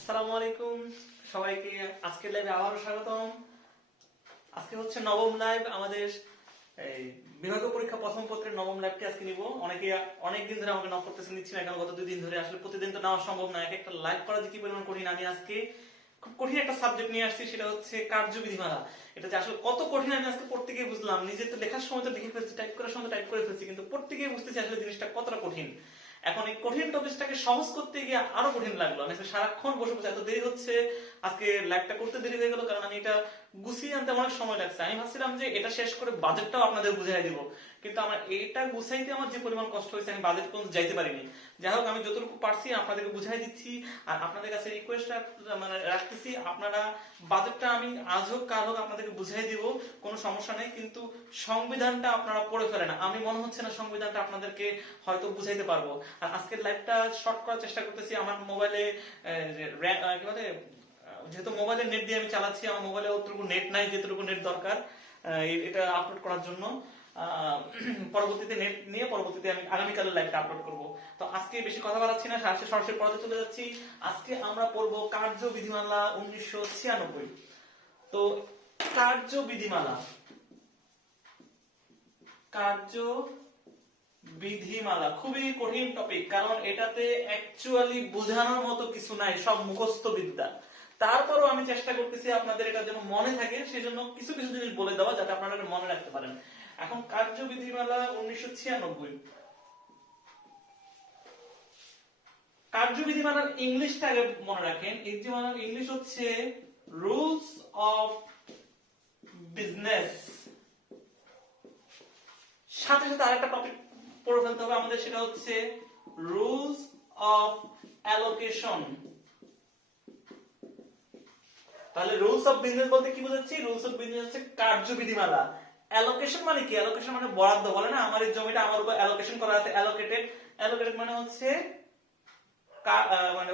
আসসালামু আলাইকুম সবাইকে আজকের লাইভে আবারও স্বাগতম। আজকে হচ্ছে নবম লাইভ আমাদের এই বিভাগীয় পরীক্ষা প্রথম পত্রের নবম লাইভটি আজকে নিব। অনেকে অনেকদিন ধরে আমাকে নক করতেছেন, নিচ্ছি না কেন, গত 2 দিন ধরে। আসলে প্রতিদিন তো নেওয়া সম্ভব না, এক একটা লাইভ করা যে কি পরিমাণ কঠিন। আমি আজকে খুব কঠিন একটা সাবজেক্ট নিয়ে আসছি, সেটা হচ্ছে কার্যবিধিমালা। এটা যে আসলে কত কঠিন আমি আজকে পড়তে গিয়ে বুঝলাম। নিজে তো লেখার সময় তো লিখে ফেলছি, টাইপ করার সময় টাইপ করে ফেলছি, কিন্তু পড়তে গিয়ে বুঝতেছি আসলে জিনিসটা কতটা কঠিন। এখন এই কঠিন টপিকটাকে সহজ করতে গিয়ে আরো কঠিন লাগলো। আমি সারাক্ষণ বসে বসে, এত দেরি হচ্ছে আজকে, লাইভটা করতে দেরি হয়ে গেল কারণ আমি এটা গুছিয়ে আনতে অনেক সময় লাগছে। আমি ভাবছিলাম যে এটা শেষ করে বাজেটটাও আপনাদের বুঝাই দিব, কিন্তু আমার এটা গুছাইতে আমার যে পরিমাণ কষ্ট হয়েছে আমি বাজেট পর্যন্ত যাইতে পারিনি। যাই হোক, আমি যতটুকু পারছি আপনাদেরকে বুঝাই দিচ্ছি। আর আপনাদের কাছে রিকোয়েস্ট মানে রাখতেছি, আপনারা বাজেটটা আমি আজ হোক কাল হোক আপনাদেরকে বুঝাই দিব, কোনো সমস্যা নেই। কিন্তু সংবিধানটা আপনারা পড়ে ফেলেন, আমি মনে হচ্ছে না সংবিধানটা আপনাদেরকে হয়তো বুঝাইতে পারবো। আর আজকের লাইভটা শর্ট করার চেষ্টা করতেছি। আমার মোবাইলে কি বলে, যেহেতু মোবাইলে নেট দিয়ে আমি চালাচ্ছি, আমার মোবাইলে অতটুকু নেট নাই যেটুকু নেট দরকার এটা আপলোড করার জন্য। পরবর্তীতে নেট নিয়ে পরবর্তীতে আমি আগামীকালের লাইভটা আপলোড করব। তো আজকে বেশি কথা বাড়াচ্ছি না, সরাসরি পড়াতে চলে যাচ্ছি। আজকে আমরা পড়বো কার্যবিধিমালা 1996। তো কার্যবিধিমালা বিধিমালা খুবই কঠিন টপিক, কারণ এটাতে অ্যাকচুয়ালি বোঝানোর মতো কিছু নাই, সব মুখস্থ বিদ্যা। তারপরও আমি চেষ্টা করতেছি আপনাদের এটা যেন মনে থাকে, সেজন্য কিছু কিছু জিনিস বলে দেওয়া যাতে আপনারা এটা মনে রাখতে পারেন। এখন কার্যবিধিমালা 1996। কার্যবিধিমালার ইংলিশটা আগে মনে রাখেন। বিধিমালার ইংলিশ হচ্ছে রুলস অফ বিজনেস। সাথে সাথে আরেকটা টপিক পড়ে ফেলতে হবে আমাদের, সেটা হচ্ছে রুলস অফ অ্যালোকেশন। তাহলে রুলস অফ বিজনেস বলতে কি বোঝাচ্ছি? রুলস অফ বিজনেস হচ্ছে কার্যবিধিমালা। অ্যালোকেশন মানে কি? অ্যালোকেশন মানে বরাদ্দ। বলে না, আমার এই জমিটা আমার উপর অ্যালোকেশন করা আছে, অ্যালোকেটেড। অ্যালোকেটেড মানে হচ্ছে মানে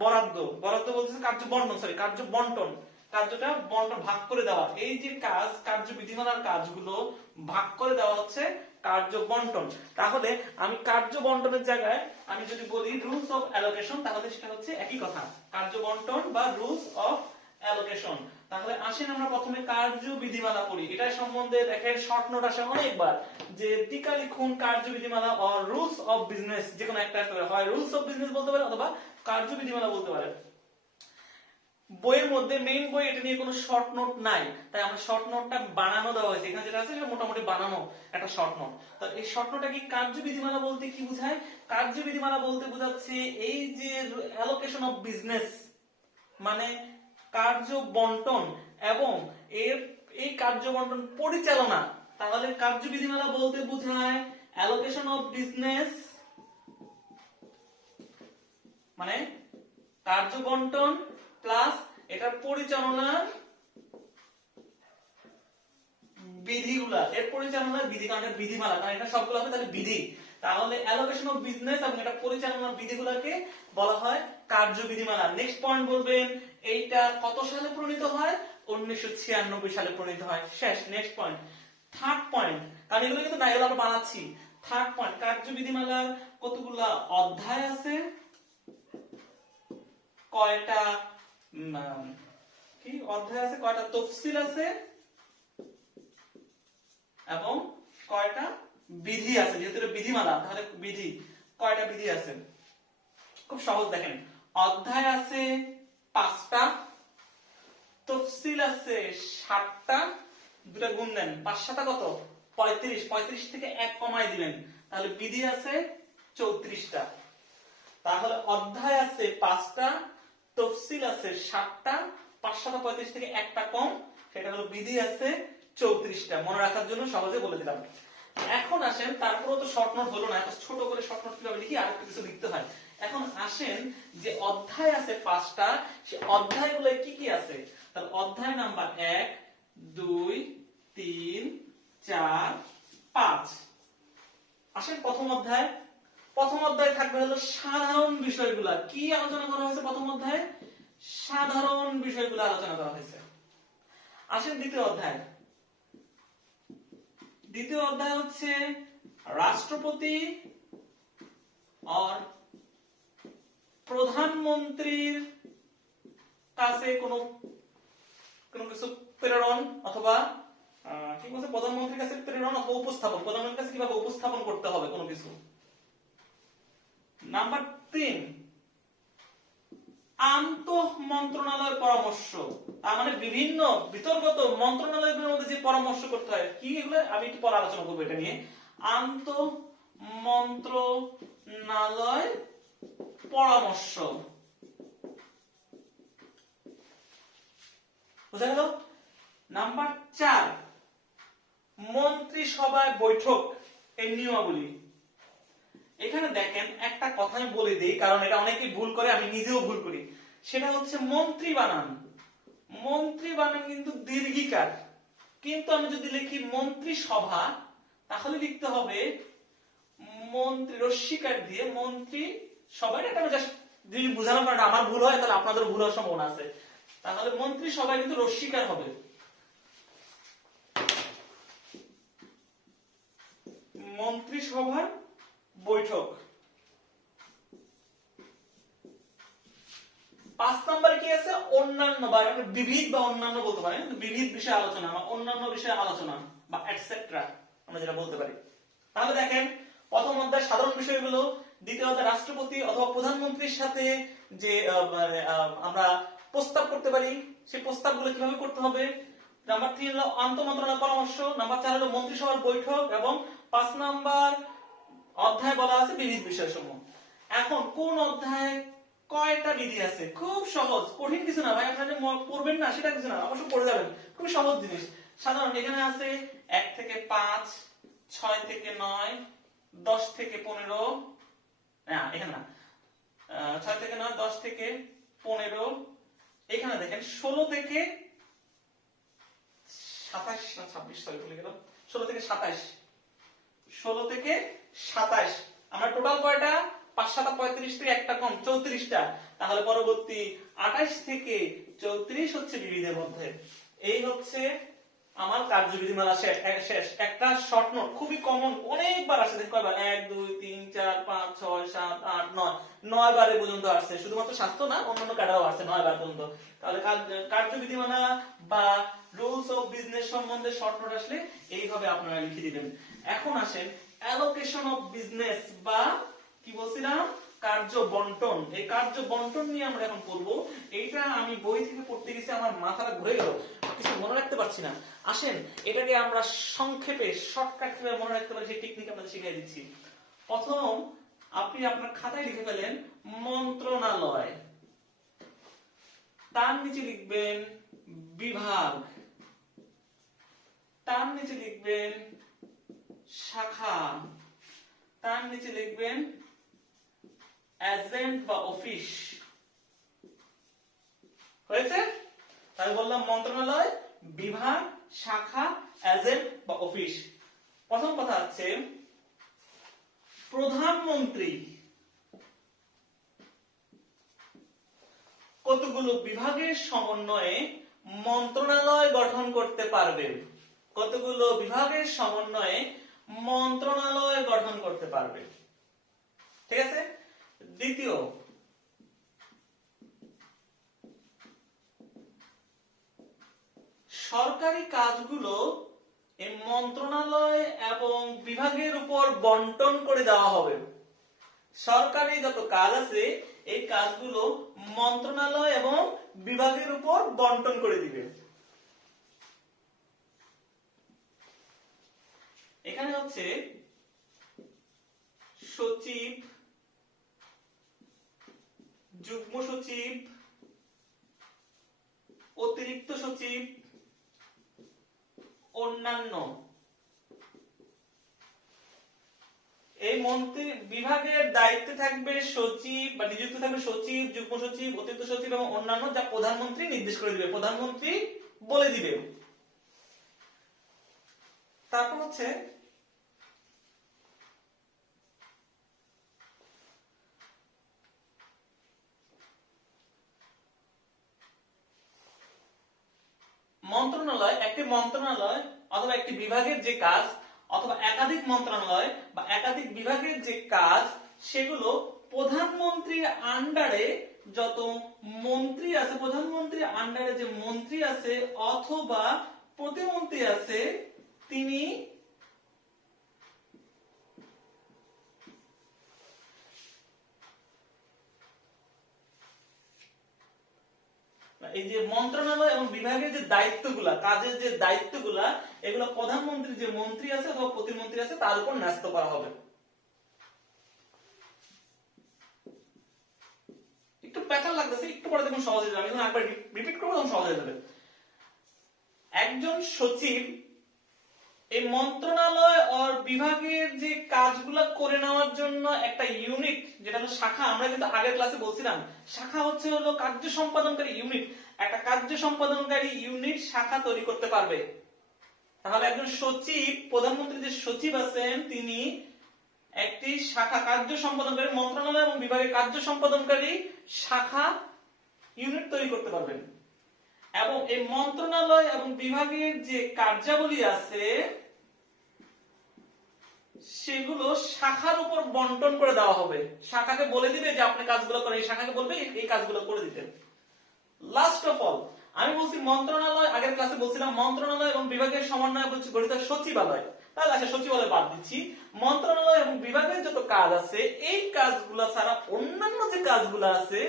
বরাদ্দ। বরাদ্দ বলতেছে কার্য বন্টন, সরি কার্য বন্টন। কার্যটা বন্টন, ভাগ করে দেওয়া। এই যে কাজ, কার্যবিধিমালার কাজগুলো ভাগ করে দেওয়া হচ্ছে কার্য বন্টন। তাহলে আমি কার্য বন্টনের জায়গায় আমি যদি বলি রুলস অফ অ্যালোকেশন, তাহলে সেটা হচ্ছে একই কথা, কার্য বন্টন বা রুলস অফ অ্যালোকেশন। তাহলে আসেন আমরা প্রথমে কার্যবিধিমালা পড়ি। এটা সম্বন্ধে দেখেন শর্ট নোট আসে অনেকবার, যে টিকা লিখুন কার্যবিধিমালা অর রুলস অফ বিজনেস, যে কোনো একটা হয় রুলস অফ বিজনেস বলতে পারে অথবা কার্যবিধিমালা বলতে পারে। বইয়ের মধ্যে মেইন বই এটা নিয়ে কোনো শর্ট নোট নাই, তাই আমরা শর্ট নোটটা বানানো দেওয়া হয়েছে। এখানে যেটা আছে সেটা মোটামুটি বানানো একটা শর্ট নোট। তো এই শর্ট নোটটা কি? কার্যবিধিমালা বলতে কি বোঝায়? কার্যবিধিমালা বলতে বোঝাচ্ছে এই যে অ্যালোকেশন অফ বিজনেস, মানে কার্য বন্টন এবং এর এই কার্য বন্টন পরিচালনা। তাহলে কার্যবিধিমালা বলতে বোঝায় অ্যালোকেশন অফ বিজনেস, মানে কার্য বন্টন প্লাস এটা পরিচালনার বিধিগুলা, এর পরিচালনার বিধি, কারণ এটা বিধিমালা, কারণ এটা সবগুলো হবে তাহলে বিধি। তাহলে অ্যালোকেশন অফ বিজনেস এবং এটা পরিচালনার বিধিগুলোকে বলা হয় কার্যবিধিমালা। নেক্সট পয়েন্ট বলবেন, এইটা কত সালে প্রণীত হয়? 1996 সালে প্রণীত হয়। শেষ। নেক্সট পয়েন্ট, থার্ড পয়েন্ট, কারণ এগুলো কিন্তু না, এগুলো আমরা বানাচ্ছি। থার্ড পয়েন্ট, কার্যবিধিমালার কতগুলা অধ্যায় আছে, কয়টা কি অধ্যায় আছে, কয়টা তফসিল আছে এবং কয়টা বিধি আছে। যেহেতু এটা বিধিমালা, তাহলে বিধি, কয়টা বিধি আছে? খুব সহজ, দেখেন, অধ্যায় আছে 5টা, তফসিল আছে 7টা, দুটা গুণ দেন, 5 কত? 35। 35 থেকে 1 কমাই দিবেন, তাহলে বিধি আছে 34টা। তাহলে অধ্যায় আছে 5টা, তফসিল আছে 7টা, 5 35 থেকে 1টা কম, সেটা হলো বিধি আছে 34টা। মনে রাখার জন্য সহজে বলে দিলাম। এখন আসেন, তারপরেও তো শর্ট নোট হলো না, এত ছোট করে শর্ট নোট কিভাবে লিখি, আরেকটু কিছু লিখতে হয়। এখন আসেন, যে অধ্যায় আছে 5টা, সে অধ্যায়গুলো কি কি আছে? তাহলে অধ্যায় নাম্বার 1 2 3 4 5। আসেন প্রথম অধ্যায়। প্রথম অধ্যায় থাকবে হলো সাধারণ বিষয়গুলা। কি আলোচনা করা হয়েছে প্রথম অধ্যায়ে? সাধারণ বিষয়গুলো আলোচনা করা হয়েছে। আসেন দ্বিতীয় অধ্যায়। দ্বিতীয় অধ্যায় হচ্ছে রাষ্ট্রপতি और প্রধানমন্ত্রীর কাছে কোনো কিছু প্রেরণ অথবা কি বলছে, প্রধানমন্ত্রীর কাছে প্রেরণ অথবা উপস্থাপন, প্রধানমন্ত্রীর কাছে কিভাবে উপস্থাপন করতে হবে কোনো কিছু। নাম্বার 3, আন্তঃ মন্ত্রণালয় পরামর্শ, তার মানে বিভিন্ন বিতর্গত মন্ত্রণালয়গুলোর মধ্যে যে পরামর্শ করতে হয়, কি এগুলো আমি একটু পরে আলোচনা করবো এটা নিয়ে। আন্তঃ মন্ত্রণালয় পরামর্শ, বুঝা গেল? নাম্বার 4, মন্ত্রিসভায় বৈঠক এর নিয়মাবলী। এখানে দেখেন একটা কথা আমি বলে দিই, কারণ এটা অনেকেই ভুল করে, আমি নিজেও ভুল করি। সেটা হচ্ছে মন্ত্রী বানান। মন্ত্রী বানান কিন্তু দীর্ঘিকার, কিন্তু আমি যদি লিখি মন্ত্রিসভা তাহলে লিখতে হবে মন্ত্রী রস্বীকার দিয়ে মন্ত্রী সবাই। এটা আমি জাস্ট যদি বুঝানোর কারণে আমার ভুল হয় তাহলে আপনাদের ভুল হওয়ার সম্ভাবনা আছে। তাহলে মন্ত্রী সবাই কিন্তু রস্বীকার হবে। মন্ত্রিসভার বৈঠক। 5 নম্বরে কি আছে? অন্যান্য বা বিবিধ বা অন্যান্য বলতে পারেন, বিবিধ বিষয়ে আলোচনা বা অন্যান্য বিষয়ে আলোচনা বা এটসেট্রা আমরা যেটা বলতে পারি। তাহলে দেখেন, প্রথম অধ্যায় সাধারণ বিষয়গুলো, দ্বিতীয় অধ্যায় রাষ্ট্রপতি অথবা প্রধানমন্ত্রীর সাথে যে আমরা প্রস্তাব করতে পারি সেই প্রস্তাবগুলো কিভাবে করতে হবে। নাম্বার 3 হলো আন্তঃ মন্ত্রণালয় পরামর্শ, নাম্বার 4 হলো মন্ত্রিসভার বৈঠক, এবং 5 নাম্বার অধ্যায় বলা আছে বিবিধ বিষয়সমূহ। এখন কোন অধ্যায়ে কয়টা বিধি আছে? খুব সহজ, কঠিন কিছু না ভাই, আপনারা পড়বেন না সেটা কিছু না, অবশ্য পড়ে যাবেন, খুব সহজ জিনিস। সাধারণ এখানে আছে 1 থেকে 5, 6 থেকে 9, 10 থেকে 15, না এখানে না, 6 থেকে 9, 10 থেকে 15, এখানে দেখেন 16 থেকে 27 না 26, সরি ভুলে গেলাম, 16 থেকে 27, 16 থেকে 27। আমরা টোটাল কয়টা? 5 7 35 থেকে একটা কম 34টা। তাহলে পরবর্তী 28 থেকে 34 হচ্ছে বিবিধের মধ্যে। এই হচ্ছে আমার কার্যবিধিমালা শেষ। একটা শর্ট নোট খুবই কমন, অনেকবার আসে, দেখো কয়বার, 1 2 3 4 5 6 7 8 9, 9 বারে পর্যন্ত আসছে। শুধুমাত্র স্বাস্থ্য না, অন্যান্য কাটাও আসছে 9 বার পর্যন্ত। তাহলে কার্যবিধিমালা বা রুলস অফ বিজনেস সম্বন্ধে শর্ট নোট আসলে এইভাবে আপনারা লিখে দিবেন। এখন আসেন অ্যালোকেশন অফ বিজনেস বা কি বলছিলাম, কার্য বন্টন। এই কার্য বন্টন নিয়ে আমরা এখন পড়ব। এইটা আমি বই থেকে পড়তে গেছি, আমার মাথাটা ঘুরে গেল, কিছু মনে রাখতে পারছি না। আসেন এটাকে আমরা সংক্ষেপে শর্টকাট কিভাবে মনে রাখতে পারি সেই টেকনিক আপনাদের শিখিয়ে দিচ্ছি। প্রথম আপনি আপনার খাতায় লিখে ফেলেন মন্ত্রণালয়, তার নিচে লিখবেন বিভাগ, তার নিচে লিখবেন শাখা, তার নিচে লিখবেন এজেন্ট বা অফিস। হয়েছে? তাহলে বললাম মন্ত্রণালয়, বিভাগ, শাখা, এজেন্ট বা অফিস। প্রথম কথা হচ্ছে প্রধানমন্ত্রী কতগুলো বিভাগের সমন্বয়ে মন্ত্রণালয় গঠন করতে পারবেন। কতগুলো বিভাগের সমন্বয়ে মন্ত্রণালয় গঠন করতে পারবে। ঠিক আছে? দ্বিতীয়, সরকারি কাজগুলো এই মন্ত্রণালয় এবং বিভাগের উপর বন্টন করে দেওয়া হবে। সরকারি যত কাজ আছে এই কাজগুলো মন্ত্রণালয় এবং বিভাগের উপর বন্টন করে দিবে। এখানে হচ্ছে সচিব, যুগ্ম সচিব, অতিরিক্ত সচিব, অন্যান্য, এই মন্ত্রী বিভাগের দায়িত্বে থাকবে সচিব বা নিযুক্ত থাকবে সচিব, যুগ্ম সচিব, অতিরিক্ত সচিব এবং অন্যান্য, যা প্রধানমন্ত্রী নির্দেশ করে দিবে, প্রধানমন্ত্রী বলে দিবে। তারপর হচ্ছে মন্ত্রণালয়, একটি মন্ত্রণালয় অথবা একটি বিভাগের যে কাজ অথবা একাধিক মন্ত্রণালয় বা একাধিক বিভাগের যে কাজ সেগুলো প্রধানমন্ত্রীর আন্ডারে যত মন্ত্রী আছে, প্রধানমন্ত্রীর আন্ডারে যে মন্ত্রী আছে অথবা প্রতিমন্ত্রী আছে, তিনি এই যে মন্ত্রণালয় এবং বিভাগের যে দায়িত্বগুলা, কাজের যে দায়িত্বগুলা, এগুলো প্রধানমন্ত্রী যে মন্ত্রী আছে অথবা প্রতিমন্ত্রী আছে তার উপর ন্যস্ত করা হবে। একটু প্যাটার্ন লাগতেছে, একটু পরে দেখুন সহজ হয়ে যাবে। আমি একবার রিপিট করবো, তখন সহজ হয়ে যাবে। একজন সচিব এই মন্ত্রণালয় আর বিভাগের যে কাজগুলো করে নেওয়ার জন্য একটা ইউনিট, যেটা হলো শাখা, আমরা কিন্তু আগের ক্লাসে বলছিলাম শাখা হলো কার্য সম্পাদনকারী ইউনিট, একটা কার্য সম্পাদনকারী ইউনিট শাখা তৈরি করতে পারবে। তাহলে একজন সচিব, প্রধানমন্ত্রী যে সচিব আছেন, তিনি একটি শাখা কার্য সম্পাদনকারী, মন্ত্রণালয় এবং বিভাগের কার্য সম্পাদনকারী শাখা ইউনিট তৈরি করতে পারবেন। এবং এই মন্ত্রণালয় এবং বিভাগের যে কার্যাবলী আছে সেগুলো শাখার উপর বন্টন করে দেওয়া হবে। শাখাকে বলে দিবে যে আপনি কাজগুলো করেন, এই শাখাকে বলবে এই কাজগুলো করে দিতে। লাস্ট অফ অল আমি বলছি মন্ত্রণালয়, আগের ক্লাসে বলছিলাম মন্ত্রণালয় এবং বিভাগের সমন্বয়ে বলছি গঠিত সচিবালয়। তাহলে আসলে সচিবালয় বাদ দিচ্ছি। মন্ত্রণালয় এবং বিভাগের যত কাজ আছে এই কাজগুলো ছাড়া অন্যান্য যে কাজগুলো আছে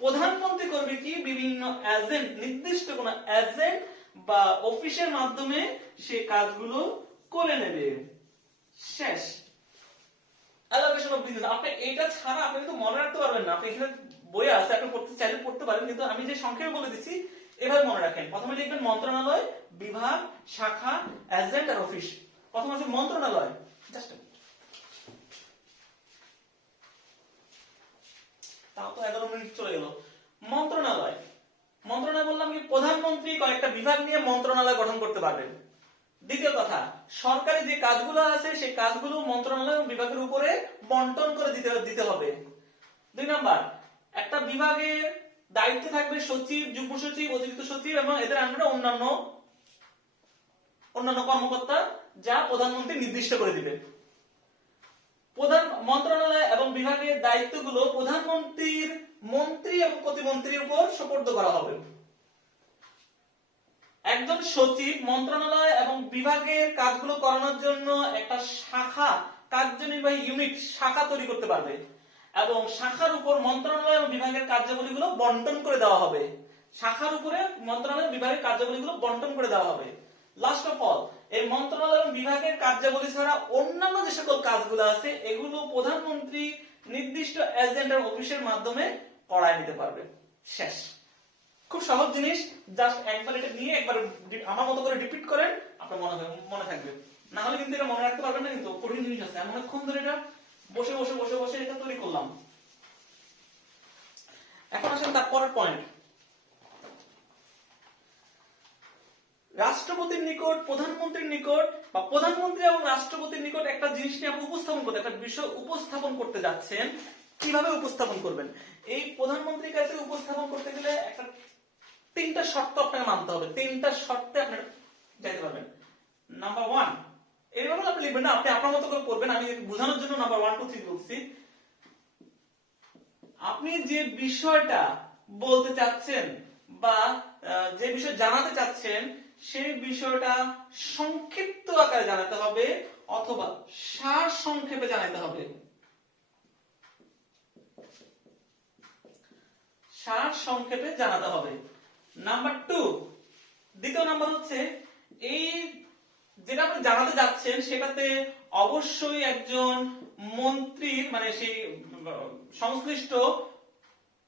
প্রধানমন্ত্রী করবে কি, বিভিন্ন এজেন্ট, নির্দিষ্ট কোন এজেন্ট বা অফিসের মাধ্যমে সে কাজগুলো করে নেবে। শেষ। Allocation of business. আপনি এটা ছাড়া আপনি কিন্তু মনে রাখতে পারবেন না। আপনি এখানে বই আছে, আপনি পড়তে চাইলে পড়তে পারেন, কিন্তু আমি যে সংক্ষেপে বলে দিচ্ছি এভাবে মনে রাখেন। প্রথমে লিখবেন মন্ত্রণালয়, বিভাগ, শাখা, এজেন্ট আর অফিস। প্রথম আছে মন্ত্রণালয়। জাস্ট তাও তো 11 মিনিট চলে গেল। মন্ত্রণালয়, মন্ত্রণালয় বললাম কি প্রধানমন্ত্রী কয়েকটা বিভাগ নিয়ে মন্ত্রণালয় গঠন করতে পারবেন। দ্বিতীয় কথা, সরকারি যে কাজগুলো আছে সেই কাজগুলো মন্ত্রণালয় এবং বিভাগের উপরে বন্টন করে দিতে হবে। 2 নাম্বার, একটা বিভাগের দায়িত্বে থাকবে সচিব, যুগ্ম সচিব, অতিরিক্ত সচিব এবং এদের আন্ডারে অন্যান্য কর্মকর্তা, যা প্রধানমন্ত্রী নির্দিষ্ট করে দিবেন। প্রধান মন্ত্রণালয় এবং বিভাগের দায়িত্বগুলো প্রধানমন্ত্রীর মন্ত্রী এবং প্রতিমন্ত্রীর উপর সুপর্দ করা হবে। একজন সচিব মন্ত্রণালয় এবং বিভাগের কাজগুলো করানোর জন্য একটা শাখা, কার্যনির্বাহী ইউনিট শাখা তৈরি করতে পারবে এবং শাখার উপর মন্ত্রণালয় এবং বিভাগের কার্যাবলীগুলো বন্টন করে দেওয়া হবে। শাখার উপরে মন্ত্রণালয় বিভাগের কার্যাবলীগুলো বন্টন করে দেওয়া হবে। লাস্ট অফ অল, এই মন্ত্রণালয় এবং বিভাগের কার্যাবলী ছাড়া অন্যান্য যে সকল কাজগুলো আছে এগুলো প্রধানমন্ত্রী নির্দিষ্ট এজেন্ট আর অফিসের মাধ্যমে করায় নিতে পারবে। শেষ। খুব সহজ জিনিস, জাস্ট একবার এটা নিয়ে একবার আমার মতো করে রিপিট করেন, আপনার মনে থাকবে। না হলে কিন্তু এটা মনে রাখতে পারবেন না। কিন্তু কঠিন জিনিস আছে, আমি অনেকক্ষণ ধরে এটা বসে বসে বসে বসে এটা তৈরি করলাম। এখন আসেন তার পরের পয়েন্ট। রাষ্ট্রপতির নিকট, প্রধানমন্ত্রীর নিকট বা প্রধানমন্ত্রী এবং রাষ্ট্রপতির নিকট একটা জিনিস নিয়ে আপনি উপস্থাপন করতে, একটা বিষয় উপস্থাপন করতে যাচ্ছেন, কিভাবে উপস্থাপন করবেন? এই প্রধানমন্ত্রীর কাছে উপস্থাপন করতে গেলে একটা 3টা শর্ত আপনাকে মানতে হবে। 3টা শর্তে আপনি যাইতে পারবেন। নাম্বার 1, এইভাবে আপনি লিখবেন না, আপনি আপনার মতো করে পড়বেন। আমি বোঝানোর জন্য নাম্বার 1 2 3 বলছি। আপনি যে বিষয়টা বলতে চাচ্ছেন বা যে বিষয় জানাতে চাচ্ছেন সেই বিষয়টা সংক্ষিপ্ত আকারে জানাতে হবে অথবা সার সংক্ষেপে জানাতে হবে। সার সংক্ষেপে জানাতে হবে। নাম্বার 2, দ্বিতীয় নাম্বার হচ্ছে এই যেটা আপনি জানাতে যাচ্ছেন সেটাতে অবশ্যই একজন মন্ত্রীর, মানে সেই সংশ্লিষ্ট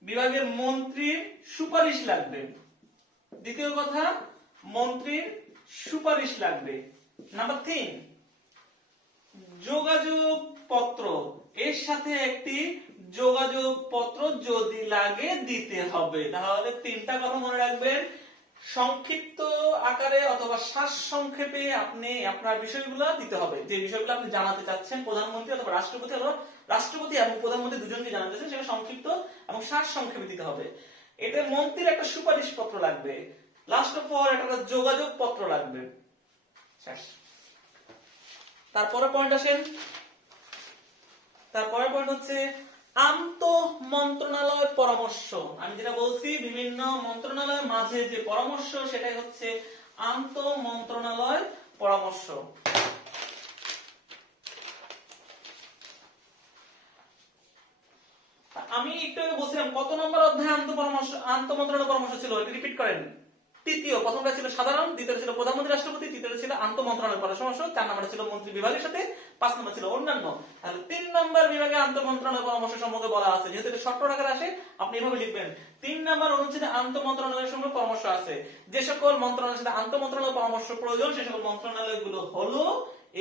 বিভাগের মন্ত্রীর সুপারিশ লাগবে। দ্বিতীয় কথা, মন্ত্রীর সুপারিশ লাগবে। নাম্বার 3, যোগাযোগ পত্র, এর সাথে একটি যোগাযোগ পত্র যদি লাগে দিতে হবে। তাহলে 3টা কথা মনে রাখবেন। সংক্ষিপ্ত আকারে অথবা সার সংক্ষেপে আপনি আপনার বিষয়গুলো দিতে হবে, যে বিষয়গুলো আপনি জানাতে চাচ্ছেন প্রধানমন্ত্রী অথবা রাষ্ট্রপতি এবং প্রধানমন্ত্রী দুজনকে জানাতে চাচ্ছেন, সেটা সংক্ষিপ্ত এবং সার সংক্ষেপে দিতে হবে। এতে মন্ত্রীর একটা সুপারিশ পত্র লাগবে। লাস্ট অফ অল একটা যোগাযোগ পত্র লাগবে। শেষ। তারপরে পয়েন্ট আসেন, তারপরের পয়েন্ট হচ্ছে আন্ত মন্ত্রণালয় পরামর্শ। আমি যেটা বলছি বিভিন্ন মন্ত্রণালয়ের মাঝে যে পরামর্শ সেটাই হচ্ছে আন্ত মন্ত্রণালয় পরামর্শ। আমি একটু আগে বলছিলাম কত নম্বর অধ্যায়ে আন্ত মন্ত্রণালয় পরামর্শ ছিল, এটা রিপিট করেন। তৃতীয়, প্রথমটা ছিল সাধারণ, দ্বিতীয় ছিল প্রধানমন্ত্রী রাষ্ট্রপতি, তৃতীয় ছিল আন্ত মন্ত্রণালয় পরামর্শ, 4 নম্বরে ছিল মন্ত্রী বিভাগের সাথে, 5 নম্বর ছিল অন্যান্য। তাহলে 3 নম্বর বিভাগে আন্ত মন্ত্রণালয় পরামর্শ সম্পর্কে বলা আছে, যেহেতু এটা শর্ট আকারে আসে আপনি এভাবে লিখবেন 3 নম্বর অনুচ্ছেদে আন্ত মন্ত্রণালয়ের সঙ্গে পরামর্শ আছে। যে সকল মন্ত্রণালয়ের সাথে আন্ত মন্ত্রণালয় পরামর্শ প্রয়োজন সে সকল মন্ত্রণালয়গুলো হলো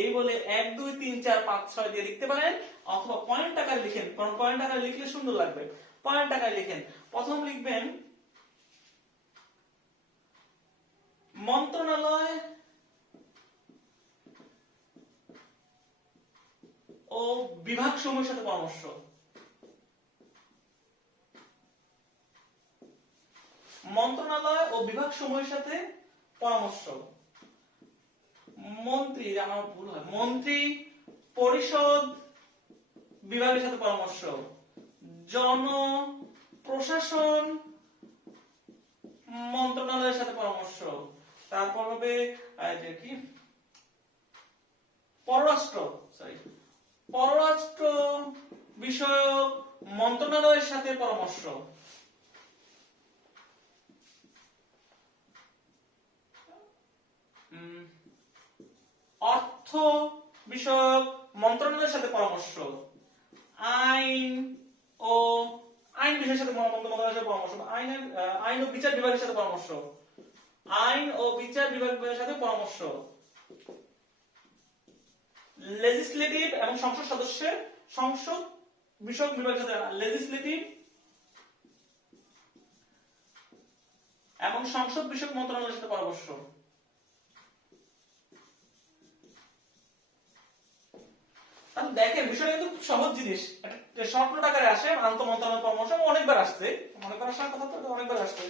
এই বলে 1 2 3 4 5 6 দিয়ে লিখতে পারেন, অথবা পয়েন্ট আকারে লিখেন, কারণ পয়েন্ট আকারে লিখলে সুন্দর লাগবে। পয়েন্ট আকারে লিখেন, প্রথম লিখবেন মন্ত্রণালয় ও বিভাগ সমূহের সাথে পরামর্শ। মন্ত্রণালয় ও বিভাগ সমূহের সাথে পরামর্শ। মন্ত্রী, আমার ভুল হয়, মন্ত্রী পরিষদ বিভাগের সাথে পরামর্শ, জন প্রশাসন মন্ত্রণালয়ের সাথে পরামর্শ, তারপর হবে কি পররাষ্ট্র বিষয়ক মন্ত্রণালয়ের সাথে পরামর্শ, অর্থ বিষয়ক মন্ত্রণালয়ের সাথে পরামর্শ, আইন বিষয়ের সাথে মন্ত্রণালয়ের সাথে পরামর্শ, আইন ও বিচার বিভাগের সাথে পরামর্শ, আইন ও বিচার বিভাগের সাথে পরামর্শ, লেজিসলেটিভ এবং সংসদ সদস্যের সংসদ বিষয়ক বিভাগের সাথে, লেজিসলেটিভ এবং সংসদ বিষয়ক মন্ত্রণালয়ের সাথে পরামর্শ। দেখেন বিষয়টা কিন্তু খুব সহজ জিনিস, শর্ট নোট আকারে আসে। আন্ত মন্ত্রণালয় পরামর্শ অনেকবার আসছে, মনে করার সাথে কথা তো অনেকবার আসছে,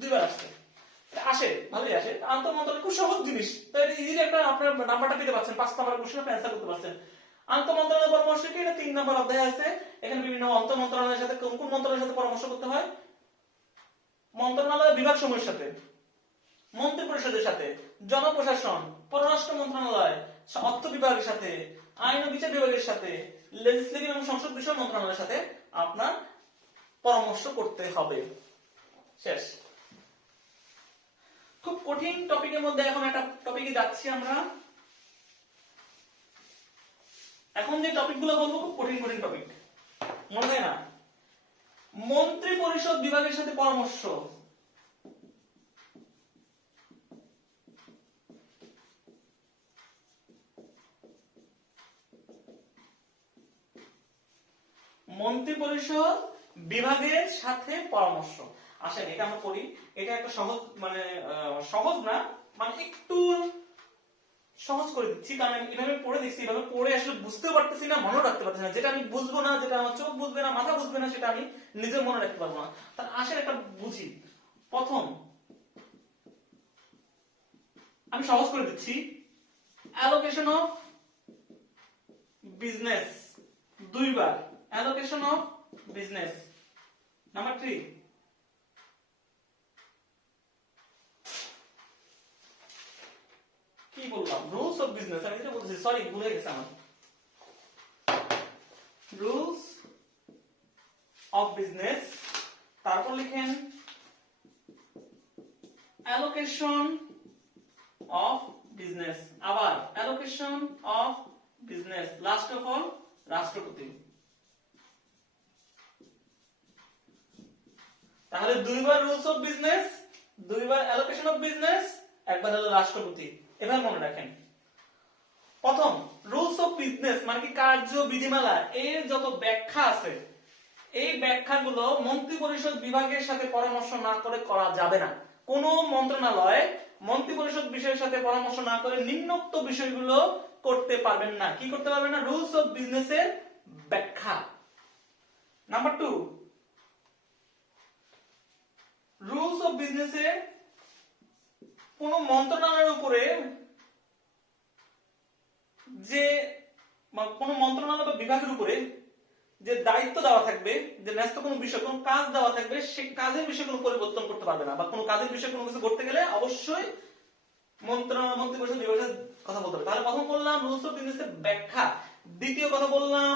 2বার আসছে, আসে ভালোই আসে। আন্ত মন্ত্রণালয় খুব সহজ জিনিস, তো এটা ইজিলি একটা আপনার নাম্বারটা পেতে পারছেন, 5 নম্বরের কোশ্চেন আপনি অ্যানসার করতে পারছেন। আন্ত মন্ত্রণালয় পরামর্শ কি, এটা 3 নম্বর অধ্যায়ে আছে। এখানে বিভিন্ন আন্ত মন্ত্রণালয়ের সাথে কোন কোন মন্ত্রণালয়ের সাথে পরামর্শ করতে হয়, মন্ত্রণালয় বিভাগ সমূহের সাথে, মন্ত্রী পরিষদের সাথে, জনপ্রশাসন, পররাষ্ট্র মন্ত্রণালয়, অর্থ বিভাগের সাথে, আইন ও বিচার বিভাগের সাথে, লেজিসলেটিভ এবং সংসদ বিষয় মন্ত্রণালয়ের সাথে আপনার পরামর্শ করতে হবে। শেষ। খুব কঠিন টপিকের মধ্যে এখন একটা টপিকে যাচ্ছি আমরা। এখন যে টপিকগুলো বলবো খুব কঠিন কঠিন টপিক, মনে হয় না। মন্ত্রী পরিষদ বিভাগের সাথে পরামর্শ, মন্ত্রী পরিষদ বিভাগের সাথে পরামর্শ। আসেন এটা আমরা করি, এটা একটা সহজ সহজ না, মানে একটু সহজ করে দিচ্ছি, কারণ আমি এভাবে পড়ে দিচ্ছি, এভাবে পড়ে আসলে বুঝতে পারতেছি না, মনে রাখতে পারতেছি না। যেটা আমি বুঝবো না, যেটা আমার চোখ বুঝবে না, মাথা বুঝবে না, সেটা আমি নিজের মনে রাখতে পারবো না। তার আসেন একটা বুঝি। প্রথম আমি সহজ করে দিচ্ছি, অ্যালোকেশন অফ বিজনেস, 2বার অ্যালোকেশন অফ বিজনেস। নাম্বার 3 কি বললাম, রুলস অফ বিজনেস, আমি যেটা বলছি সরি ভুলে গেছি আমার, রুলস অফ বিজনেস। তারপর লিখেন অ্যালোকেশন অফ বিজনেস, আবার allocation of business, last of all রাষ্ট্রপতি। তাহলে 2বার রুলস অফ বিজনেস, 2বার অ্যালোকেশন অফ বিজনেস, একবার হলো রাষ্ট্রপতি। এবার মনে রাখেন, প্রথম রুলস অফ বিজনেস মানে কি, কার্য বিধিমালা, এর যত ব্যাখ্যা আছে এই ব্যাখ্যাগুলো মন্ত্রী পরিষদ বিভাগের সাথে পরামর্শ না করে করা যাবে না। কোন মন্ত্রণালয় মন্ত্রী পরিষদ বিষয়ের সাথে পরামর্শ না করে নিম্নোক্ত বিষয়গুলো করতে পারবেন না। কি করতে পারবেন না? রুলস অফ বিজনেসের ব্যাখ্যা। নাম্বার 2, রুলস অফ বিজনেসে কোন মন্ত্রণালয়ের উপরে যে কোনো মন্ত্রণালয় বা বিভাগের উপরে যে দায়িত্ব দেওয়া থাকবে, যে ন্যস্ত কোনো বিষয় কোনো কাজ দেওয়া থাকবে, সেই কাজের বিষয়ে কোনো পরিবর্তন করতে পারবে না, বা কোনো কাজের বিষয়ে কোনো কিছু করতে গেলে অবশ্যই মন্ত্রিপরিষদ বিভাগের কথা বলতে হবে। তাহলে প্রথম বললাম রুলস অফ বিজনেসের ব্যাখ্যা, দ্বিতীয় কথা বললাম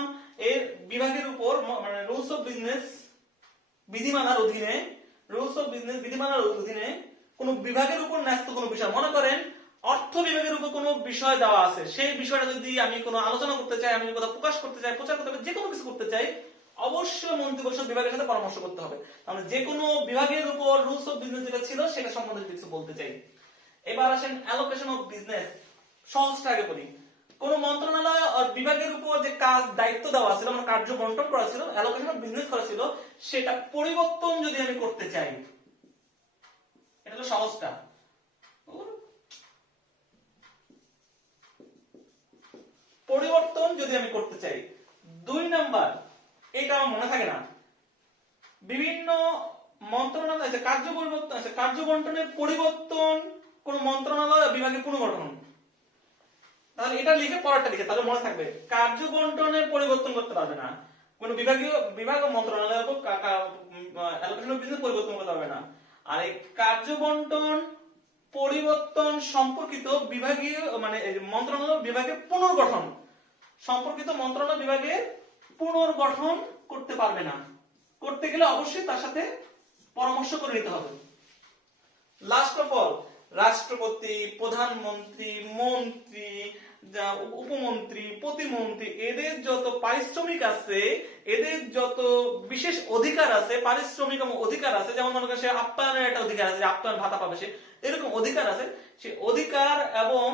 এর বিভাগের উপর মানে রুলস অফ বিজনেস বিধিমালার অধীনে, রুলস অফ বিজনেস বিধিমালার অধীনে কোন বিভাগের উপর ন্যস্ত কোনো বিষয়, মনে করেন অর্থ বিভাগের উপর কোনো বিষয় দেওয়া আছে, সেই বিষয়টা যদি আমি কোনো আলোচনা করতে চাই, আমি কথা প্রকাশ করতে চাই, প্রচার করতে চাই, যে কোনো কিছু করতে চাই, অবশ্যই মন্ত্রিপরিষদ বিভাগের সাথে পরামর্শ করতে হবে। তাহলে যে কোনো বিভাগের উপর রুলস অফ বিজনেস যেটা ছিল সেটা সম্বন্ধে কিছু বলতে চাই। এবার আসেন অ্যালোকেশন অফ বিজনেস। সহজটা আগে বলি। কোন মন্ত্রণালয় আর বিভাগের উপর যে কাজ দায়িত্ব দেওয়া ছিল, মানে কার্য বন্টন করা ছিল, অ্যালোকেশন অফ বিজনেস করা ছিল, সেটা পরিবর্তন যদি আমি করতে চাই, এটা হলো সহজটা। পরিবর্তন যদি আমি করতে চাই, 2 নাম্বার, এটা আমার মনে থাকে না, বিভিন্ন মন্ত্রণালয় আছে কার্য পরিবর্তন আছে, কার্য বন্টনের পরিবর্তন কোন মন্ত্রণালয় বিভাগের পুনর্গঠন। তাহলে এটা লিখে পরেরটা লিখে, তাহলে মনে থাকবে কার্য বন্টনের পরিবর্তন করতে পারবে না, কোন বিভাগ ও মন্ত্রণালয়ের উপর অ্যালোকেশন অফ বিজনেস পরিবর্তন করতে পারবে না। আর এই কার্য বন্টন পরিবর্তন সম্পর্কিত বিভাগীয় মানে মন্ত্রণালয় বিভাগের পুনর্গঠন সম্পর্কিত মন্ত্রণালয় বিভাগের পুনর্গঠন করতে পারবে না। করতে গেলে অবশ্যই তার সাথে পরামর্শ করে নিতে হবে। লাস্ট অফ অল, রাষ্ট্রপতি, প্রধানমন্ত্রী, মন্ত্রী, উপমন্ত্রী, প্রতিমন্ত্রী, এদের যত পারিশ্রমিক আছে, এদের যত বিশেষ অধিকার আছে, পারিশ্রমিক এবং অধিকার আছে, যেমন মনে করেন সে আপ্যায়নের একটা অধিকার আছে, যে আপ্যায়ন ভাতা পাবে, সে এরকম অধিকার আছে, সেই অধিকার এবং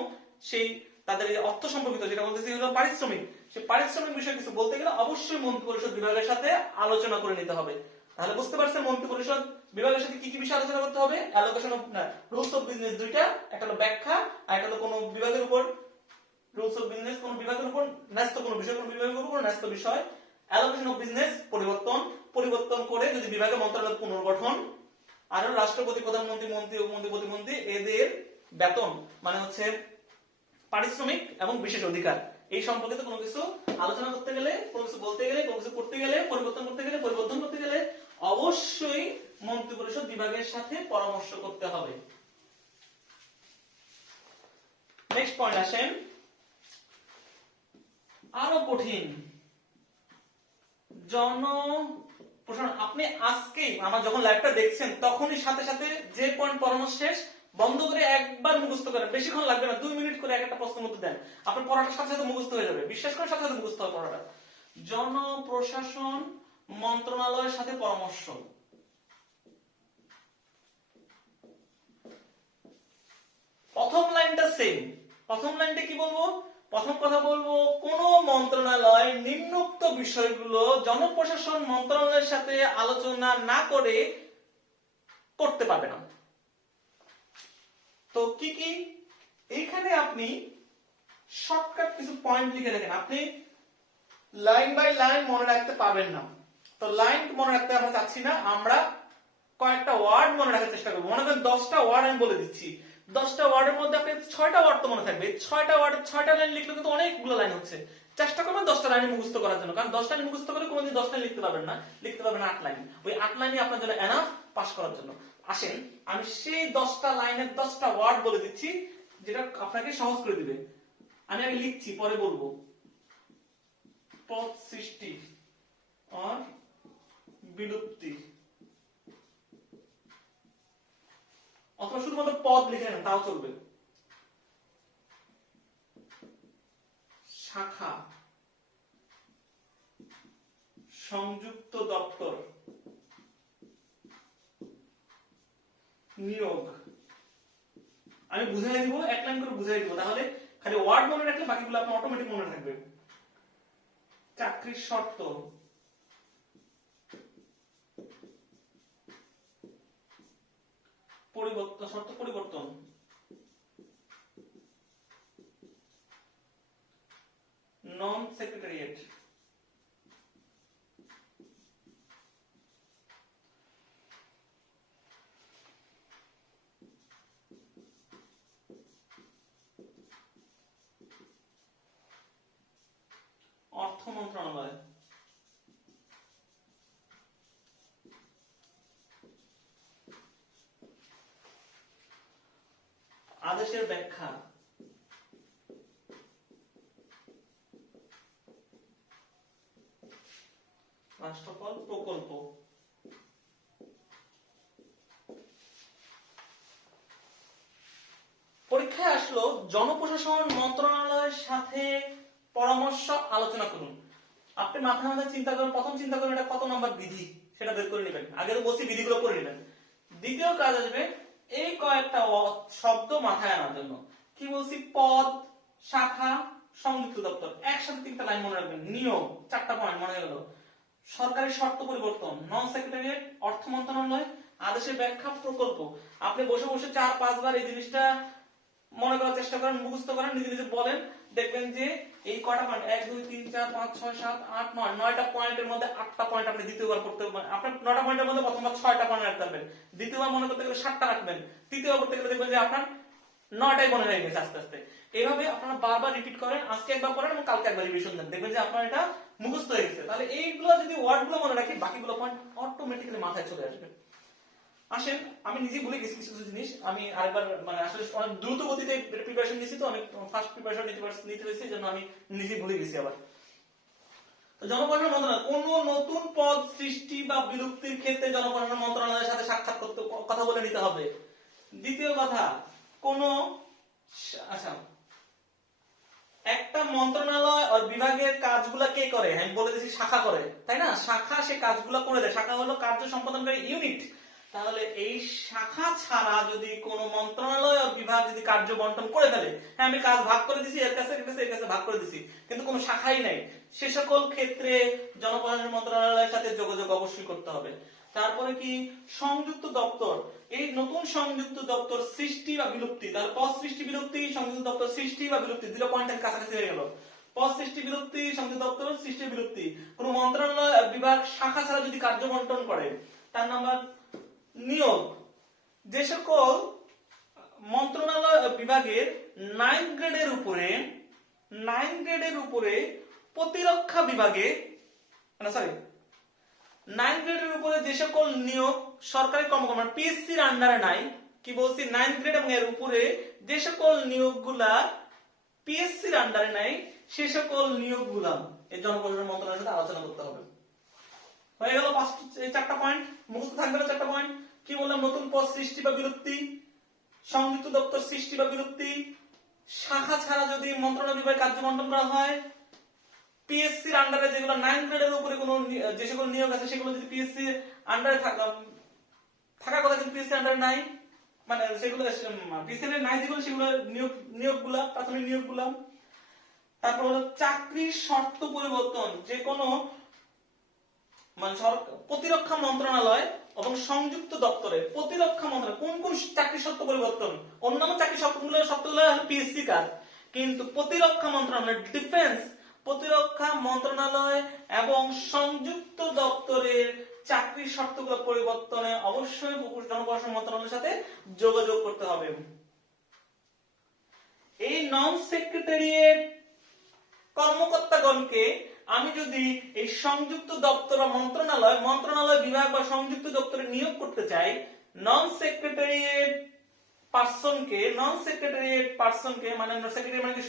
সেই তাদের অর্থ সম্পর্কিত যেটা বলতেছি হলো পারিশ্রমিক, সেই পারিশ্রমিক বিষয়ে কিছু বলতে গেলে অবশ্যই মন্ত্রিপরিষদ বিভাগের সাথে আলোচনা করে নিতে হবে। তাহলে বুঝতে পারছেন মন্ত্রিপরিষদ বিভাগের সাথে কি কি বিষয় আলোচনা করতে হবে? Allocation of rules of business দুইটা, একটা হলো ব্যাখ্যা আর একটা হলো কোন বিভাগের উপর রুলস অফ বিজনেস, কোন বিভাগের উপর ন্যস্ত কোন বিষয়, কোন বিভাগের উপর ন্যস্ত বিষয়। অ্যালোকেশন অফ বিজনেস পরিবর্তন করে যদি বিভাগের মন্ত্রণালয় পুনর্গঠন। আর রাষ্ট্রপতি, প্রধানমন্ত্রী, মন্ত্রী, উপমন্ত্রী, প্রতিমন্ত্রী, এদের বেতন মানে হচ্ছে পারিশ্রমিক এবং বিশেষ অধিকার, এই সম্পর্কিত কোনো কিছু আলোচনা করতে গেলে, কোনো কিছু বলতে গেলে, কোনো কিছু করতে গেলে, পরিবর্তন করতে গেলে অবশ্যই মন্ত্রিপরিষদ বিভাগের সাথে পরামর্শ করতে হবে। নেক্সট পয়েন্ট আসেন, আরো কঠিন আপনি আজকেই আমার যখন লাইভটা দেখছেন তখনই সাথে সাথে যে পয়েন্ট পড়ানো শেষ বন্ধ করে একবার মুখস্থ করেন, বেশিক্ষণ লাগবে না, 2 মিনিট করে একটা প্রশ্নের মধ্যে দেন, আপনার পড়াটা সাথে সাথে মুখস্থ হয়ে যাবে, বিশ্বাস করেন সাথে সাথে মুখস্থ হবে পড়াটা। জনপ্রশাসন মন্ত্রণালয়ের সাথে পরামর্শ। প্রথম লাইনটা সেম, প্রথম লাইনটা কি বলবো? প্রথম কথা বলবো কোন মন্ত্রণালয় নিম্নোক্ত বিষয়গুলো জনপ্রশাসন মন্ত্রণালয়ের সাথে আলোচনা না করে করতে পারবে না। তো কি কি? এইখানে আপনি শর্টকাট কিছু পয়েন্ট লিখে রাখেন, আপনি লাইন বাই লাইন মনে রাখতে পারবেন না। তো লাইন মনে রাখতে আমরা চাচ্ছি না, আমরা কয়েকটা ওয়ার্ড মনে রাখার চেষ্টা করবো। মনে করেন 10টা ওয়ার্ড আমি বলে দিচ্ছি, 10টা ওয়ার্ডের মধ্যে আপনি 6টা ওয়ার্ড তো মনে থাকবে, 6টা ওয়ার্ড 6টা লাইন লিখলে কিন্তু অনেকগুলো লাইন হচ্ছে। চেষ্টা করবেন 10টা লাইন মুখস্থ করার জন্য, কারণ 10টা লাইন মুখস্থ করে কোনোদিন 10টা লিখতে পারবেন না, লিখতে পারবেন 8 লাইন। ওই 8 লাইনই আপনার জন্য এনাফ পাস করার জন্য। আসেন আমি সেই 10টা লাইনের 10টা ওয়ার্ড বলে দিচ্ছি যেটা আপনাকে সহজ করে দিবে। আমি আগে লিখছি পরে বলবো। পদ সৃষ্টি আর বিলুপ্তি, অথবা শুধুমাত্র পদ লিখে নেন তাও চলবে। শাখা, সংযুক্ত দপ্তর, নিয়োগ। আমি বুঝাই দিব, এক লাইন করে বুঝাই দিব, তাহলে খালি ওয়ার্ড মনে রাখলে বাকিগুলো আপনার অটোমেটিক মনে থাকবে। চাকরির শর্ত, শর্ত পরিবর্তন, নন সেক্রেটারিয়েট, মন্ত্রণালয়। আদেশের ব্যাখ্যা, রাষ্ট্রফল প্রকল্প। পরীক্ষায় আসলো জনপ্রশাসন মন্ত্রণালয়ের সাথে পরামর্শ আলোচনা করুন। আপনি মাথায় মাথায় চিন্তা করেন, প্রথম চিন্তা করেন এটা কত নম্বর বিধি সেটা বের করে নেবেন। আগে তো বলছি বিধিগুলো করে নেবেন। দ্বিতীয় কাজ আসবে এই কয়েকটা শব্দ মাথায় আনার জন্য। কি বলছি? পদ, শাখা, সংযুক্ত দপ্তর। একসাথে তিনটা লাইন মনে রাখবেন। নিয়োগ, 4টা পয়েন্ট মনে গেল। সরকারি শর্ত পরিবর্তন, নন সেক্রেটারিয়েট, অর্থ মন্ত্রণালয়, আদেশের ব্যাখ্যা, প্রকল্প। আপনি বসে বসে 4-5 বার এই জিনিসটা মনে করার চেষ্টা করেন, মুখস্থ করেন, নিজে নিজে বলেন, দেখবেন যে এই কয়টা পয়েন্ট 1 2 3 4 5 6 7 8 9 9টা পয়েন্টের মধ্যে 8টা পয়েন্ট আপনি দ্বিতীয়বার করতে পারবেন। আপনি 9টা পয়েন্টের মধ্যে প্রথমবার 6টা পয়েন্ট রাখতে পারবেন, দ্বিতীয়বার মনে করতে গেলে 7টা রাখবেন, তৃতীয়বার করতে গেলে দেখবেন যে আপনার 9টাই মনে হয়ে গেছে আস্তে আস্তে। এইভাবে আপনারা বারবার রিপিট করেন, আজকে একবার করেন এবং কালকে একবার রিভিশন দেন, দেখবেন যে আপনার এটা মুখস্থ হয়ে গেছে। তাহলে এইগুলো যদি ওয়ার্ডগুলো মনে রাখি, বাকিগুলো পয়েন্ট অটোমেটিক্যালি মাথায় চলে আসবে। আসেন, আমি নিজে ভুলে গেছি কিছু কিছু জিনিস, আমি আরেকবার মানে আসলে অনেক দ্রুত গতিতে প্রিপারেশন নিয়েছি, তো অনেক ফাস্ট প্রিপারেশন নিতে হয়েছে, জন্য আমি নিজে ভুলে গেছি আবার। তো জনপ্রশাসন মন্ত্রণালয় কোন নতুন পদ সৃষ্টি বা বিলুপ্তির ক্ষেত্রে জনপ্রশাসন মন্ত্রণালয়ের সাথে সাক্ষাৎ করতে কথা বলে নিতে হবে। দ্বিতীয় কথা, কোন আচ্ছা একটা মন্ত্রণালয় আর বিভাগের কাজগুলা কে করে? আমি বলে দিয়েছি শাখা করে, তাই না? শাখা সে কাজগুলা করে দেয়। শাখা হলো কার্য সম্পাদনকারী ইউনিট। তাহলে এই শাখা ছাড়া যদি কোন মন্ত্রণালয় আর বিভাগ যদি কার্য বন্টন করে ফেলে, হ্যাঁ আমি কাজ ভাগ করে দিছি, এর কাছে এর কাছে ভাগ করে দিছি, কিন্তু কোনো শাখাই নাই, সে সকল ক্ষেত্রে জনপ্রশাসন মন্ত্রণালয়ের সাথে যোগাযোগ অবশ্যই করতে হবে। তারপরে কি? সংযুক্ত দপ্তর। এই নতুন সংযুক্ত দপ্তর সৃষ্টি বা বিলুপ্তি, তাহলে পদ সৃষ্টি বিলুপ্তি, সংযুক্ত দপ্তর সৃষ্টি বা বিলুপ্তি, দুটো পয়েন্টের কাছাকাছি হয়ে গেল। পদ সৃষ্টি বিলুপ্তি, সংযুক্ত দপ্তর সৃষ্টি বিলুপ্তি। কোন মন্ত্রণালয় বিভাগ শাখা ছাড়া যদি কার্য বন্টন করে। তার নাম্বার নিয়োগ। যে সকল মন্ত্রণালয় বিভাগের 9 গ্রেডের উপরে প্রতিরক্ষা বিভাগে, সরি 9 গ্রেডের উপরে যে সকল নিয়োগ সরকারি কর্মকর্তা পিএসসির আন্ডারে নাই, কি বলছি? 9 গ্রেড এবং এর উপরে যে সকল নিয়োগগুলা পিএসসির আন্ডারে নাই, সে সকল নিয়োগগুলা এই জনপ্রশাসন মন্ত্রণালয়ের সাথে আলোচনা করতে হবে। হয়ে গেল 4টা পয়েন্ট, মুখস্থ থাকবে না 4টা পয়েন্ট। কি বললাম? নতুন পদ সৃষ্টি বা বিলুপ্তি, সংযুক্ত দপ্তর সৃষ্টি বা বিলুপ্তি, শাখা ছাড়া যদি মন্ত্রণালয় বিভাগে কার্য বন্টন করা হয়, পিএসসির আন্ডারে যেগুলো 9 গ্রেডের উপরে কোন যে সকল নিয়োগ আছে সেগুলো যদি পিএসসি আন্ডারে থাকার কথা, কিন্তু পিএসসি আন্ডারে নাই, মানে সেগুলো পিএসসি আন্ডারে নাই যেগুলো, সেগুলো নিয়োগগুলা প্রাথমিক নিয়োগগুলা। তারপর হলো চাকরির শর্ত পরিবর্তন। যে কোনো মানে প্রতিরক্ষা মন্ত্রণালয় এবং সংযুক্ত দপ্তরে প্রতিরক্ষা মন্ত্রণালয় কোন কোন চাকরির শর্ত পরিবর্তন, অন্যান্য চাকরির শর্তগুলো পিএসসি কাজ, কিন্তু প্রতিরক্ষা মন্ত্রণালয়, ডিফেন্স, প্রতিরক্ষা মন্ত্রণালয় এবং সংযুক্ত দপ্তরের চাকরির শর্তগুলো পরিবর্তনে অবশ্যই জনপ্রশাসন মন্ত্রণালয়ের সাথে যোগাযোগ করতে হবে। এই নন সেক্রেটারিয়েট কর্মকর্তাগণকে আমি যদি এই সংযুক্ত দপ্তর বা মন্ত্রণালয় বিভাগ বা সংযুক্ত দপ্তরে নিয়োগ করতে চাই, নন সেক্রেটারিয়েট পার্সনকে মানে সেক্রেটারি মানে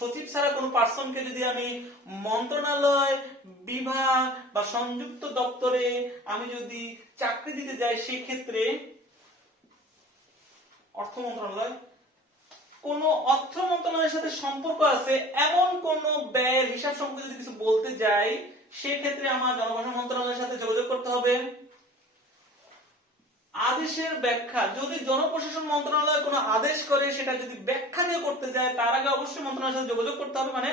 সচিব ছাড়া কোন পার্সনকে যদি আমি মন্ত্রণালয় বিভাগ বা সংযুক্ত দপ্তরে আমি যদি চাকরি দিতে যাই, সেই ক্ষেত্রে অর্থ মন্ত্রণালয়, কোন অর্থ মন্ত্রণালয়ের সাথে সম্পর্ক আছে এমন কোন ব্যয়ের হিসাব সম্পর্কে যদি কিছু বলতে যাই, সেক্ষেত্রে আমার জনপ্রশাসন মন্ত্রণালয়ের সাথে যোগাযোগ করতে হবে। আদেশের ব্যাখ্যা, যদি জনপ্রশাসন মন্ত্রণালয় কোনো আদেশ করে সেটা যদি ব্যাখ্যা দিয়ে করতে যায়, তার আগে অবশ্যই মন্ত্রণালয়ের সাথে যোগাযোগ করতে হবে, মানে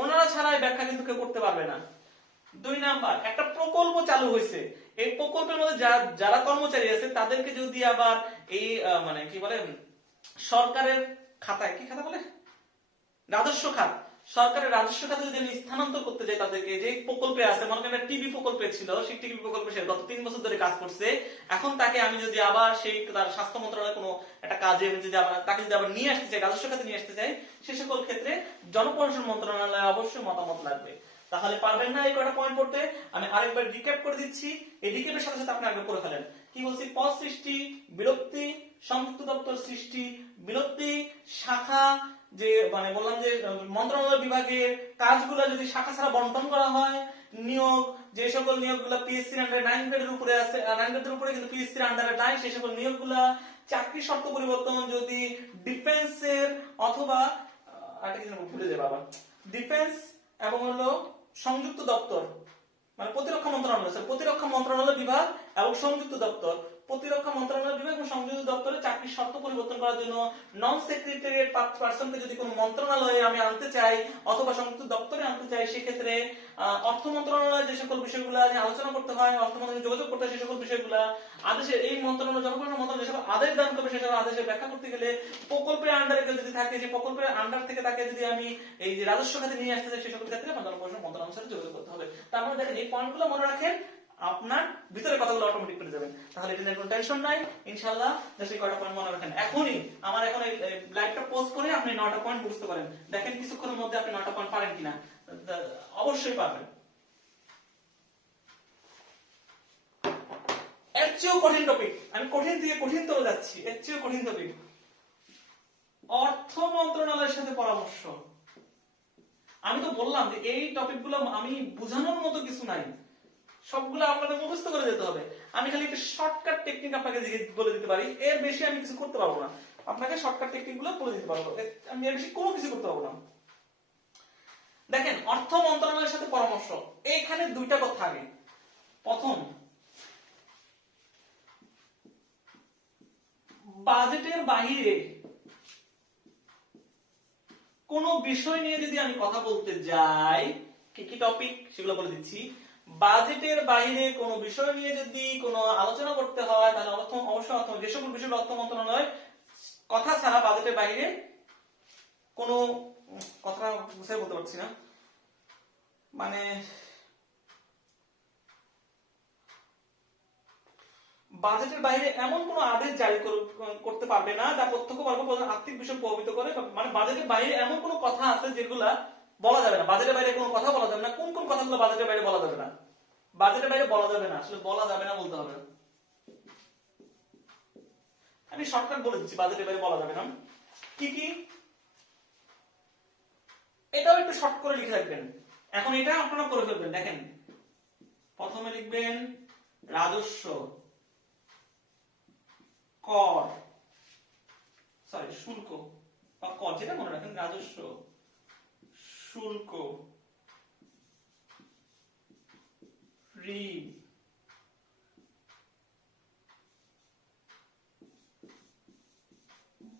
ওনারা ছাড়া এই ব্যাখ্যা কিন্তু কেউ করতে পারবে না। 2 নাম্বার, একটা প্রকল্প চালু হয়েছে, এই প্রকল্পের মধ্যে যারা কর্মচারী আছে তাদেরকে যদি আবার এই মানে কি বলে সরকারের খাতায়, কি খাতা বলে, রাজস্ব খাত, সরকারের রাজস্ব খাতে যদি আমি স্থানান্তর করতে যাই তাদেরকে, যে প্রকল্পে আছে, মনে করেন টিভি প্রকল্পে ছিল, সেই টিভি প্রকল্পে সে গত 3 বছর ধরে কাজ করছে, এখন তাকে আমি যদি আবার সেই তার স্বাস্থ্য মন্ত্রণালয়ের কোনো একটা কাজে আমি যদি তাকে যদি আবার নিয়ে আসতে চাই, রাজস্ব খাতে নিয়ে আসতে চাই, সে সকল ক্ষেত্রে জনপ্রশাসন মন্ত্রণালয় অবশ্যই মতামত লাগবে। তাহলে পারবেন না এই কয়টা পয়েন্ট করতে। আমি আরেকবার রিক্যাপ করে দিচ্ছি, এই রিক্যাপের সাথে সাথে আপনি আগে পড়ে ফেলেন। কি বলছি? পদ সৃষ্টি, বিরক্তি, সংযুক্ত দপ্তর সৃষ্টি, বিরক্তি, শাখা, যে মানে বললাম যে মন্ত্রণালয় বিভাগের কাজগুলো যদি শাখা ছাড়া বন্টন করা হয়, নিয়োগ, যে সকল নিয়োগগুলো পিএসসির আন্ডারে 9 গ্রেডের উপরে আছে, 9 গ্রেডের উপরে কিন্তু পিএসসির আন্ডারে নাই, সেই সকল নিয়োগগুলো, চাকরি শর্ত পরিবর্তন যদি ডিফেন্সের অথবা আরেকটা কি জানো ভুলে যাবে আবার, ডিফেন্স এবং হলো সংযুক্ত দপ্তর মানে প্রতিরক্ষা মন্ত্রণালয়, প্রতিরক্ষা মন্ত্রণালয় বিভাগ এবং সংযুক্ত দপ্তর, প্রতিরক্ষা মন্ত্রণালয় বিভাগ এবং সংযুক্ত দপ্তরে চাকরির শর্ত পরিবর্তন করার জন্য নন সেক্রেটারিয়েট পার্সনকে যদি কোনো মন্ত্রণালয়ে আমি আনতে চাই অথবা সংযুক্ত দপ্তরে আনতে চাই, সেক্ষেত্রে অর্থ মন্ত্রণালয়ে যে সকল বিষয়গুলো নিয়ে আলোচনা করতে হয়, অর্থ মন্ত্রণালয়ে যোগাযোগ করতে হয় সেই সকল বিষয়গুলো, আদেশের এই মন্ত্রণালয় জনপ্রশাসন মন্ত্রণালয় যে সকল আদেশ দান করবে সেই সকল আদেশের ব্যাখ্যা করতে গেলে, প্রকল্পের আন্ডারে যদি থাকে, যে প্রকল্পের আন্ডার থেকে তাকে যদি আমি এই যে রাজস্ব খাতে নিয়ে আসতে চাই, সেই সকল ক্ষেত্রে আমার জনপ্রশাসন মন্ত্রণালয়ের সাথে যোগাযোগ করতে হবে। তার মানে দেখেন এই পয়েন্টগুলো মনে রাখেন, আপনার ভিতরে কথাগুলো অটোমেটিক করে যাবেন, তাহলে এটা নিয়ে কোনো টেনশন নাই ইনশাআল্লাহ। সেই কয়টা পয়েন্ট মনে রাখেন, এখনই আমার এখন এই লাইভটা পোস্ট করে আপনি 9টা পয়েন্ট বুঝতে পারেন, দেখেন কিছুক্ষণের মধ্যে আপনি 9টা পয়েন্ট পারেন কিনা, অবশ্যই পারবেন। এর চেয়েও কঠিন টপিক, আমি কঠিন থেকে কঠিনতর যাচ্ছি, এর চেয়েও কঠিন টপিক, অর্থ মন্ত্রণালয়ের সাথে পরামর্শ। আমি তো বললাম যে এই টপিকগুলো আমি বোঝানোর মতো কিছু নাই, সবগুলো আপনাদের মুখস্থ করে যেতে হবে। আমি খালি একটা শর্টকাট টেকনিক আপনাকে বলে দিতে পারি, এর বেশি আমি কিছু করতে পারবো না। আপনাকে শর্টকাট টেকনিকগুলো বলে দিতে পারবো, আমি এর বেশি কোনো কিছু করতে পারবো না। দেখেন অর্থ মন্ত্রণালয়ের সাথে পরামর্শ, এইখানে দুইটা কথা আগে। প্রথম, বাজেটের বাইরে কোন বিষয় নিয়ে যদি আমি কথা বলতে যাই, কি কি টপিক সেগুলো বলে দিচ্ছি। বাজেটের বাইরে কোন বিষয় নিয়ে যদি কোনো আলোচনা করতে হয়, তাহলে অবশ্যই যে সকল বিষয় অর্থ মন্ত্রণালয় কথা ছাড়া বাজেটের বাইরে কোন কথা বুঝাই বলতে পারছি না, মানে বাজেটের বাইরে এমন কোন আদেশ জারি করতে পারবে না যা প্রত্যক্ষ পরোক্ষ আর্থিক বিষয় প্রভাবিত করে। মানে বাজেটের বাইরে এমন কোন কথা আছে যেগুলা বলা যাবে না, বাজেটের বাইরে কোনো কথা বলা যাবে না। কোন কোন কথাগুলো বাজেটের বাইরে বলা যাবে না? বাজেটের বাইরে বলা যাবে না, আসলে বলা যাবে না বলতে হবে। আমি শর্টকাট বলে দিচ্ছি, বাজেটের বাইরে বলা যাবে না কি কি, এটাও একটু শর্ট করে লিখে রাখবেন। এখন এটা আপনারা করে ফেলবেন। দেখেন প্রথমে লিখবেন রাজস্ব, কর, সরি শুল্ক বা কর, যেটা মনে রাখেন, রাজস্ব, শুল্ক, ঋণ,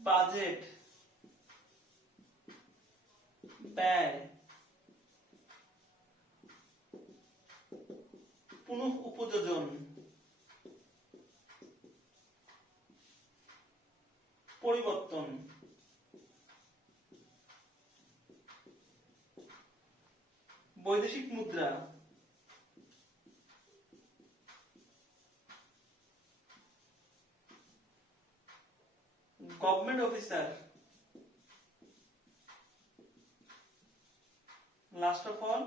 বাজেট, ব্যয়, পুনঃ উপযোজন, পরিবর্তন, বৈদেশিক মুদ্রা, government officer, last of all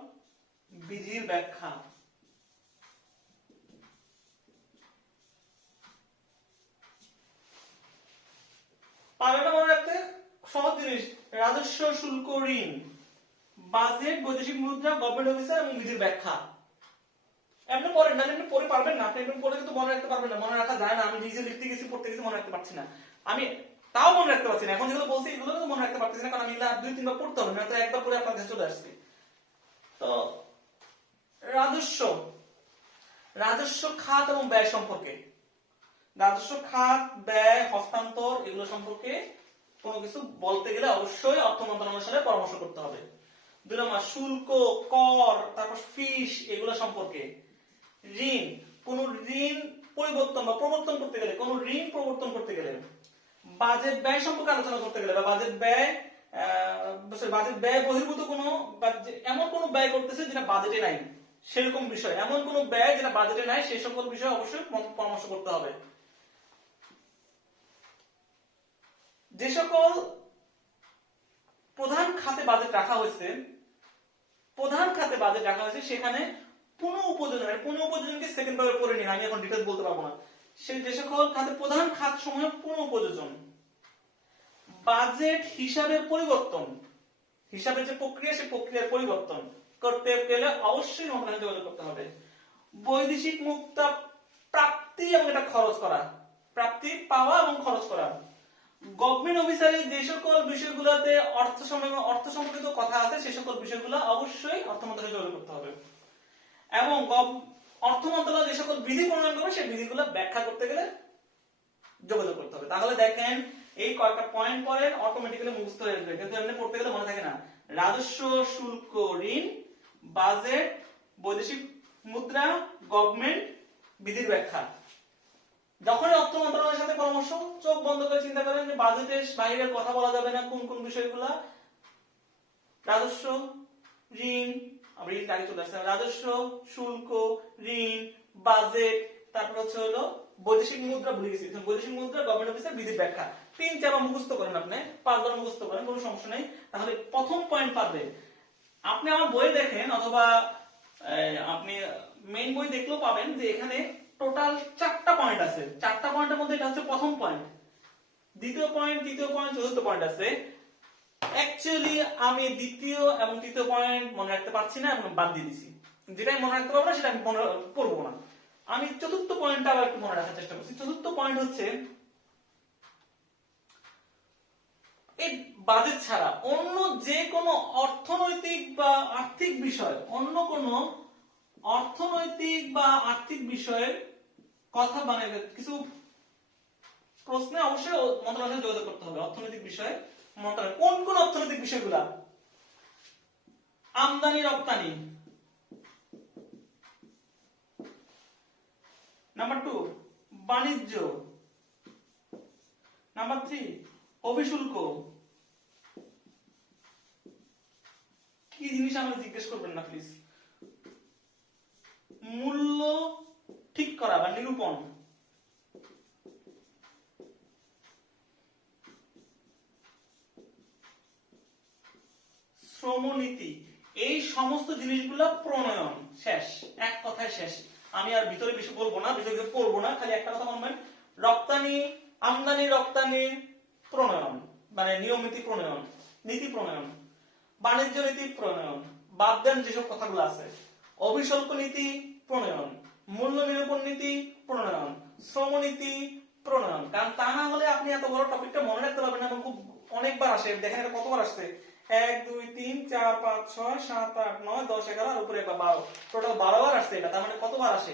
বিধির ব্যাখ্যা। পারবে না মনে রাখতে? সহজ জিনিস, রাজস্ব, শুল্ক, ঋণ, বাজেট, বৈদেশিক মুদ্রা, গভর্নমেন্ট অফিসার এবং বিধির ব্যাখ্যা। এমনি পড়েন না, এমনি পড়ে পারবেন না, আপনি এমনি পড়ে কিন্তু মনে রাখতে পারবেন না, মনে রাখা যায় না। আমি নিজে লিখতে গেছি, পড়তে গেছি, মনে রাখতে পারছি না। আমি তাও মনে রাখতে পারছি না, এখন যেগুলো বলছি এগুলো তো মনে রাখতে পারতেছি না, কারণ আমি এগুলো 2-3 বার পড়তে হবে, না তো একবার পড়ে আপনার কাছে চলে আসছে। তো রাজস্ব, রাজস্ব খাত এবং ব্যয় সম্পর্কে, রাজস্ব খাত, ব্যয়, হস্তান্তর, এগুলো সম্পর্কে কোনো কিছু বলতে গেলে অবশ্যই অর্থ মন্ত্রণালয়ের সাথে পরামর্শ করতে হবে। 2 নম্বর শুল্ক, কর, তারপর ফিস, এগুলো সম্পর্কে। ঋণ, কোন ঋণ পরিবর্তন বা প্রবর্তন করতে গেলে, কোন ঋণ প্রবর্তন করতে গেলে, বাজেট ব্যয় সম্পর্কে আলোচনা করতে গেলে, বা বাজেট ব্যয় বহির্ভূত কোনো, এমন কোন ব্যয় করতেছে যেটা বাজেটে নাই, সেরকম বিষয়, এমন কোন ব্যয় যেটা বাজেটে নাই, সেই সকল বিষয়ে অবশ্যই পরামর্শ করতে হবে। যে সকল প্রধান খাতে বাজেট রাখা হয়েছে, প্রধান খাতে বাজেট রাখা হয়েছে সেখানে পুনঃ উপযোজনকে সেকেন্ড ভাবে পড়ে নিন, আমি এখন ডিটেইলস বলতে পারবো না। যে সকল খাতে প্রধান খাত সমূহ পুনঃ উপযোজন, বাজেট হিসাবের পরিবর্তন, হিসাবের যে প্রক্রিয়া সেই প্রক্রিয়ার পরিবর্তন করতে গেলে অবশ্যই মন্ত্রণালয়ে যোগাযোগ করতে হবে। বৈদেশিক মুক্তা প্রাপ্তি এবং এটা খরচ করা, প্রাপ্তি পাওয়া এবং খরচ করা, গভর্নমেন্ট অফিসারের যে সকল বিষয়গুলোতে অর্থ সম্পর্কিত কথা আছে সেই সকল বিষয়গুলো অবশ্যই অর্থ মন্ত্রণালয়ে যোগাযোগ করতে হবে। এবং অর্থ মন্ত্রণালয় যে সকল বিধি প্রণয়ন করবে সেই বিধিগুলো ব্যাখ্যা করতে গেলে যোগাযোগ করতে হবে। তাহলে দেখেন এই কয়েকটা পয়েন্ট পরে অটোমেটিক্যালি মুখস্থ হয়ে যাবে, কিন্তু এমনি পড়তে গেলে মনে থাকে না। রাজস্ব, শুল্ক, ঋণ, বাজেট, বৈদেশিক মুদ্রা, গভর্নমেন্ট, বিধির ব্যাখ্যা। যখন অর্থ মন্ত্রণালয়ের সাথে পরামর্শ, চোখ বন্ধ করে চিন্তা করেন যে বাজেটের বাইরের কথা বলা যাবে না, কোন কোন বিষয়গুলা। রাজস্ব, ঋণ, আমরা ঋণ আগে চলে আসছে, রাজস্ব, শুল্ক, ঋণ, বাজেট, তারপর হচ্ছে হলো বৈদেশিক মুদ্রা, ভুলে গেছি বৈদেশিক মুদ্রা, গভর্নমেন্ট অফিসের বিধির ব্যাখ্যা। 3-4 বার মুখস্থ করেন, আপনি 5 বার মুখস্থ করেন, কোনো সমস্যা নেই। তাহলে প্রথম পয়েন্ট পারবেন। আপনি আমার বই দেখেন অথবা আপনি মেইন বই দেখলেও পাবেন যে এখানে টোটাল 4টা পয়েন্ট আছে। 4টা পয়েন্টের মধ্যে এটা হচ্ছে প্রথম পয়েন্ট, দ্বিতীয় পয়েন্ট, তৃতীয় পয়েন্ট, চতুর্থ পয়েন্ট আছে। অ্যাকচুয়ালি আমি দ্বিতীয় এবং তৃতীয় পয়েন্ট মনে রাখতে পারছি না এবং বাদ দিয়ে দিছি। যেটাই মনে রাখতে পারবো না সেটা আমি মনে পড়বো না। আমি চতুর্থ পয়েন্টটা আবার একটু মনে রাখার চেষ্টা করছি। চতুর্থ পয়েন্ট হচ্ছে এই বাজেট ছাড়া অন্য যে কোনো অর্থনৈতিক বা আর্থিক বিষয়, অন্য কোনো অর্থনৈতিক বা আর্থিক বিষয়ের কথা মানে কিছু প্রশ্নে অবশ্যই মন্ত্রণালয়ের সাথে যোগাযোগ করতে হবে। অর্থনৈতিক বিষয়ে মন্ত্রণালয় কোন কোন অর্থনৈতিক বিষয়গুলা? আমদানি রপ্তানি, নাম্বার 2 বাণিজ্য, নাম্বার 3 অভিশুল্ক। কি জিনিস আমাকে জিজ্ঞেস করবেন না প্লিজ। মূল্য ঠিক করা বা নিরূপণ, শ্রমনীতি, এই সমস্ত জিনিসগুলো প্রণয়ন। শেষ, এক কথায় শেষ। আমি আর ভিতরে বেশি বলবো না, ভিতরে পড়বো না, খালি একটা কথা বলবেন, রপ্তানি, আমদানি রপ্তানি প্রণয়ন মানে নিয়ম নীতি প্রণয়ন, নীতি প্রণয়ন, বাণিজ্য নীতি প্রণয়ন, বাদ দেন যেসব কথাগুলো আছে, অভিশুল্ক নীতি প্রণয়ন, মূল্য নিরূপণ নীতি প্রণয়ন, শ্রমনীতি প্রণয়ন। কারণ তা না হলে আপনি এত বড় টপিকটা মনে রাখতে পারবেন না এবং খুব অনেকবার আসে। দেখেন এটা কতবার আসছে, 1 2 3 4 5 6 7 8 9 10 11 আর উপরে একবার 12, টোটাল 12 বার আসছে এটা। তার মানে কতবার আসে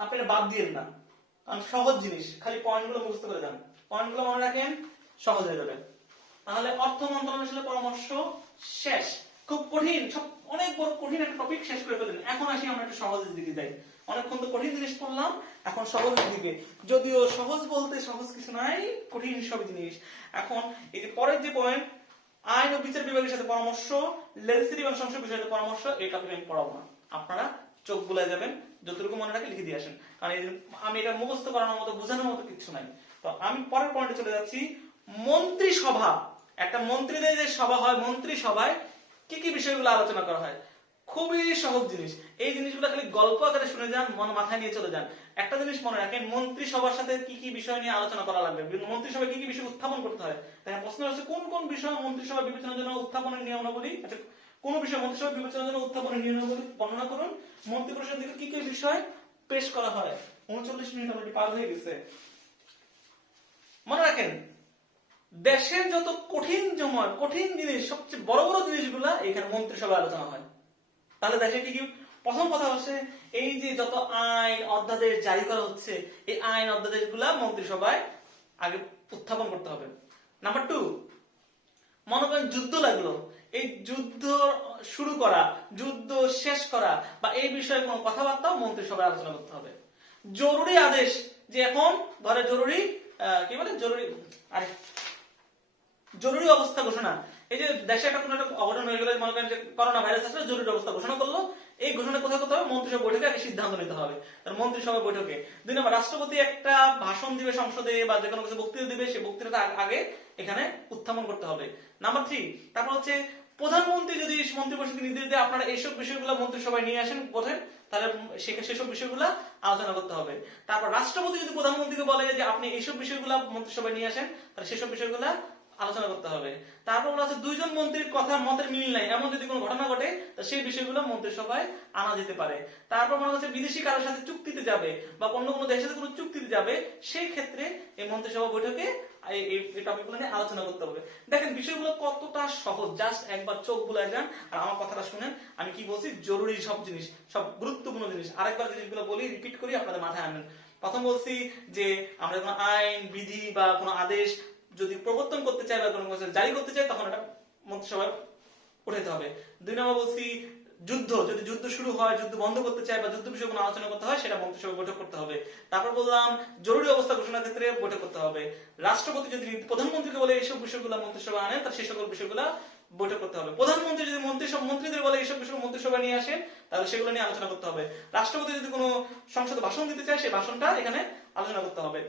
আপনি এটা বাদ দিয়েন না, কারণ সহজ জিনিস, খালি পয়েন্টগুলো মুখস্থ করে যান, পয়েন্টগুলো মনে রাখেন, সহজ হয়ে যাবে। তাহলে অর্থ মন্ত্রণালয়ের সাথে পরামর্শ শেষ। খুব কঠিন, সব অনেক বড় কঠিন একটা টপিক শেষ করে ফেলেন। এখন আসি আমরা একটু সহজের দিকে যাই। অনেকক্ষণ তো কঠিন জিনিস পড়লাম, এখন সহজের দিকে। যদিও সহজ বলতে সহজ কিছু নাই, কঠিন সব জিনিস। এখন এই যে পরের যে পয়েন্ট, আইন ও বিচার বিভাগের সাথে পরামর্শ, লেজিসলেটিভ এবং সংসদ বিষয়ের সাথে পরামর্শ, এই টপিক আমি পড়াবো না। আপনারা চোখ বুলাই যাবেন, যতটুকু মনে রাখে লিখে দিয়ে আসেন, কারণ আমি এটা মুখস্থ করানোর মতো বোঝানোর মতো কিছু নাই। তো আমি পরের পয়েন্টে চলে যাচ্ছি। মন্ত্রিসভা, একটা মন্ত্রীদের যে সভা হয়, মন্ত্রিসভায় কি কি বিষয়গুলো আলোচনা করা হয়? খুবই সহজ জিনিস। এই জিনিসগুলো খালি গল্প আকারে শুনে যান, মন মাথায় নিয়ে চলে যান। একটা জিনিস মনে রাখেন, মন্ত্রিসভার সাথে কি কি বিষয় নিয়ে আলোচনা করা লাগবে, মন্ত্রিসভায় কি কি বিষয় উত্থাপন করতে হয়। তাই প্রশ্ন হচ্ছে কোন কোন বিষয় মন্ত্রিসভা বিবেচনার জন্য উত্থাপনের নিয়মাবলী। আচ্ছা, কোন বিষয় মন্ত্রিসভা বিবেচনার জন্য উত্থাপনের নিয়মাবলী বর্ণনা করুন। মন্ত্রিপরিষদ থেকে কি কি বিষয় পেশ করা হয়। 39 মিনিট অলরেডি পার হয়ে গেছে। মনে রাখেন, দেশের যত কঠিন জমা, কঠিন জিনিস, সবচেয়ে বড় বড় জিনিসগুলা এখানে মন্ত্রিসভায় আলোচনা হয়। তাহলে দেশে কি কি? প্রথম কথা হচ্ছে এই যে যত আইন অধ্যাদেশ জারি করা হচ্ছে, এই আইন অধ্যাদেশ গুলা মন্ত্রিসভায় আগে উত্থাপন করতে হবে। নাম্বার 2, মনে করেন যুদ্ধ লাগলো, এই যুদ্ধ শুরু করা, যুদ্ধ শেষ করা বা এই বিষয়ে কোনো কথাবার্তাও মন্ত্রিসভায় আলোচনা করতে হবে। জরুরি আদেশ, যে এখন ধরে জরুরি কি বলে, জরুরি অবস্থা ঘোষণা। এই যে দেশে একটা কোনো একটা অঘটন হয়ে গেলে, মনে করেন যে করোনা ভাইরাস আসলে জরুরি অবস্থা ঘোষণা করলো, এই ঘোষণা কোথায় করতে হবে? মন্ত্রিসভা বৈঠকে আগে সিদ্ধান্ত নিতে হবে, তার মন্ত্রিসভা বৈঠকে। 2 নম্বর, রাষ্ট্রপতি একটা ভাষণ দিবে সংসদে বা যে কোনো কিছু বক্তৃতা দিবে, সেই বক্তৃতাটা আগে এখানে উত্থাপন করতে হবে। নাম্বার 3, তারপর হচ্ছে প্রধানমন্ত্রী যদি মন্ত্রিপরিষদকে নির্দেশ দেয় আপনারা এইসব বিষয়গুলো মন্ত্রিসভায় নিয়ে আসেন বোঝেন, তাহলে সেসব বিষয়গুলো আলোচনা করতে হবে। তারপর রাষ্ট্রপতি যদি প্রধানমন্ত্রীকে বলে যে আপনি এইসব বিষয়গুলো মন্ত্রিসভায় নিয়ে আসেন, তাহলে সেসব বিষয়গুলো আলোচনা করতে হবে। তারপর বলা আছে দুইজন মন্ত্রীর কথা মতের মিল নাই এমন যদি কোনো ঘটনা ঘটে সেই বিষয়গুলো মন্ত্রিসভায় আনা যেতে পারে। তারপর মনে হচ্ছে বিদেশি কারোর সাথে চুক্তিতে যাবে বা অন্য কোনো দেশের সাথে কোনো চুক্তিতে যাবে, সেই ক্ষেত্রে এই মন্ত্রিসভা বৈঠকে এই টপিকগুলো নিয়ে আলোচনা করতে হবে। দেখেন বিষয়গুলো কতটা সহজ, জাস্ট একবার চোখ বুলায় যান আর আমার কথাটা শুনেন। আমি কি বলছি, জরুরি সব জিনিস, সব গুরুত্বপূর্ণ জিনিস। আরেকবার জিনিসগুলো বলি, রিপিট করি, আপনাদের মাথায় আনেন। প্রথম বলছি যে আমরা কোনো আইন বিধি বা কোনো আদেশ যদি প্রবর্তন করতে চাই বা কোনো কিছু জারি করতে চাই তখন এটা মন্ত্রিসভায় উঠাইতে হবে। 2 নম্বর বলছি যুদ্ধ, যদি যুদ্ধ শুরু হয়, যুদ্ধ বন্ধ করতে চাই বা যুদ্ধ বিষয়ে কোনো আলোচনা করতে হয় সেটা মন্ত্রিসভায় বৈঠক করতে হবে। তারপর বললাম জরুরি অবস্থা ঘোষণার ক্ষেত্রে বৈঠক করতে হবে। রাষ্ট্রপতি যদি প্রধানমন্ত্রীকে বলে এইসব বিষয়গুলো মন্ত্রিসভায় আনেন তাহলে সেই সকল বিষয়গুলো বৈঠক করতে হবে। প্রধানমন্ত্রী যদি মন্ত্রীদের বলে এইসব বিষয় মন্ত্রিসভায় নিয়ে আসেন তাহলে সেগুলো নিয়ে আলোচনা করতে হবে। রাষ্ট্রপতি যদি কোনো সংসদে ভাষণ দিতে চায় সেই ভাষণটা এখানে আলোচনা করতে হবে।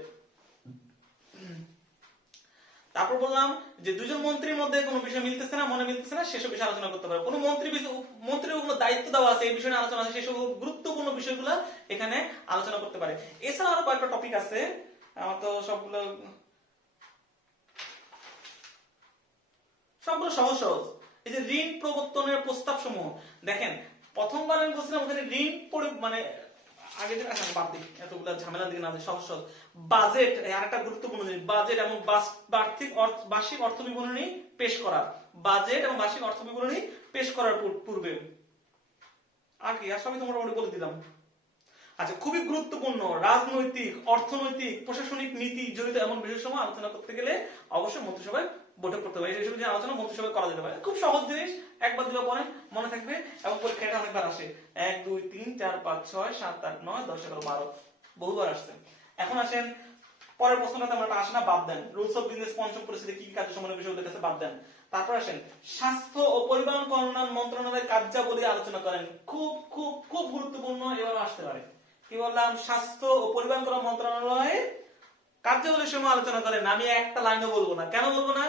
তারপর বললাম যে দুজন মন্ত্রীর মধ্যে কোনো বিষয় মিলতেছে না, মনে মিলতেছে না, সেসব বিষয়ে আলোচনা করতে পারে। কোনো মন্ত্রীর কোনো দায়িত্ব দেওয়া আছে, এই বিষয়ে আলোচনা আছে, সেসব গুরুত্বপূর্ণ বিষয়গুলো এখানে আলোচনা করতে পারে। এছাড়া আরো কয়েকটা টপিক আছে, আমার তো সবগুলো সহজ সহজ। এই যে ঋণ প্রবর্তনের প্রস্তাব সমূহ, দেখেন প্রথমবার আমি বলছিলাম ওখানে ঋণ মানে আগে যে বাদ দিই, এতগুলো ঝামেলার দিকে না যায়, সহজ সহজ। বাজেট আরেকটা গুরুত্বপূর্ণ জিনিস, বাজেট এবং বার্ষিক অর্থ বিবরণী পেশ করা। বাজেট এবং বার্ষিক অর্থ বিবরণী পেশ করার পূর্বে আর কি, আর সবই তো মোটামুটি বলে দিলাম। আচ্ছা, খুবই গুরুত্বপূর্ণ রাজনৈতিক, অর্থনৈতিক, প্রশাসনিক নীতি জড়িত এমন বিষয় সময় আলোচনা করতে গেলে অবশ্যই মন্ত্রিসভায় বৈঠক করতে হবে। এইসব যে আলোচনা মন্ত্রিসভায় করা যেতে পারে, খুব সহজ জিনিস, একবার দুবার পড়েন মনে থাকবে এবং পরীক্ষাটা অনেকবার আসে। 1 2 3 4 5 6 7 8 9 10 11 12 বহুবার আসছে। এখন আসেন পরের প্রশ্নটাতে আমরা আসে না, বাদ দেন। রুলস অফ বিজনেস পঞ্চম পরিস্থিতি কি কি কার্য সম্বন্ধে বিষয় উল্লেখ আছে, বাদ দেন। তারপর আসেন স্বাস্থ্য ও পরিবহন কল্যাণ মন্ত্রণালয়ের কার্যাবলী আলোচনা করেন। খুব খুব খুব গুরুত্বপূর্ণ, এবার আসতে পারে। কি বললাম, স্বাস্থ্য ও পরিবহন কল্যাণ মন্ত্রণালয়ে কার্যাবলীর সময় আলোচনা করেন। আমি একটা লাইনও বলবো না, কেন বলবো না,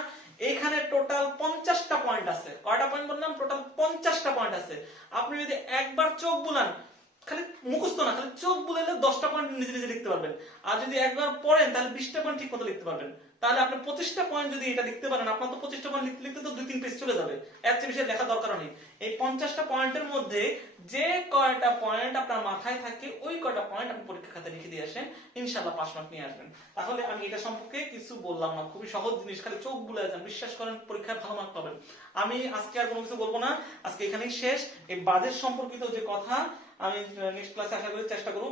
এখানে টোটাল 50টা পয়েন্ট আছে। কয়টা পয়েন্ট বললাম, টোটাল 50টা পয়েন্ট আছে। আপনি যদি একবার চোখ বুলান, খালি মুখস্থ না, খালি চোখ বুলাইলে 10টা পয়েন্ট নিজে নিজে লিখতে পারবেন। আর যদি একবার পড়েন তাহলে 20টা পয়েন্ট ঠিক মতো লিখতে পারবেন। তাহলে আপনি 25টা পয়েন্ট যদি এটা লিখতে পারেন, আপনার তো 25টা পয়েন্ট লিখতে লিখতে তো 2-3 পেজ চলে যাবে, এর চেয়ে বেশি লেখা দরকার নেই। এই 50টা পয়েন্টের মধ্যে যে কয়টা পয়েন্ট আপনার মাথায় থাকে ওই কয়টা পয়েন্ট আপনি পরীক্ষা খাতায় লিখে দিয়ে আসেন, ইনশাআল্লাহ পাস মার্ক নিয়ে আসবেন। তাহলে আমি এটা সম্পর্কে কিছু বললাম না, খুবই সহজ জিনিস, খালি চোখ বুলায় যান, বিশ্বাস করেন পরীক্ষায় ভালো মার্ক পাবেন। আমি আজকে আর কোনো কিছু বলবো না, আজকে এখানেই শেষ। এই বাজেট সম্পর্কিত যে কথা আমি নেক্সট ক্লাসে আশা করি চেষ্টা করবো।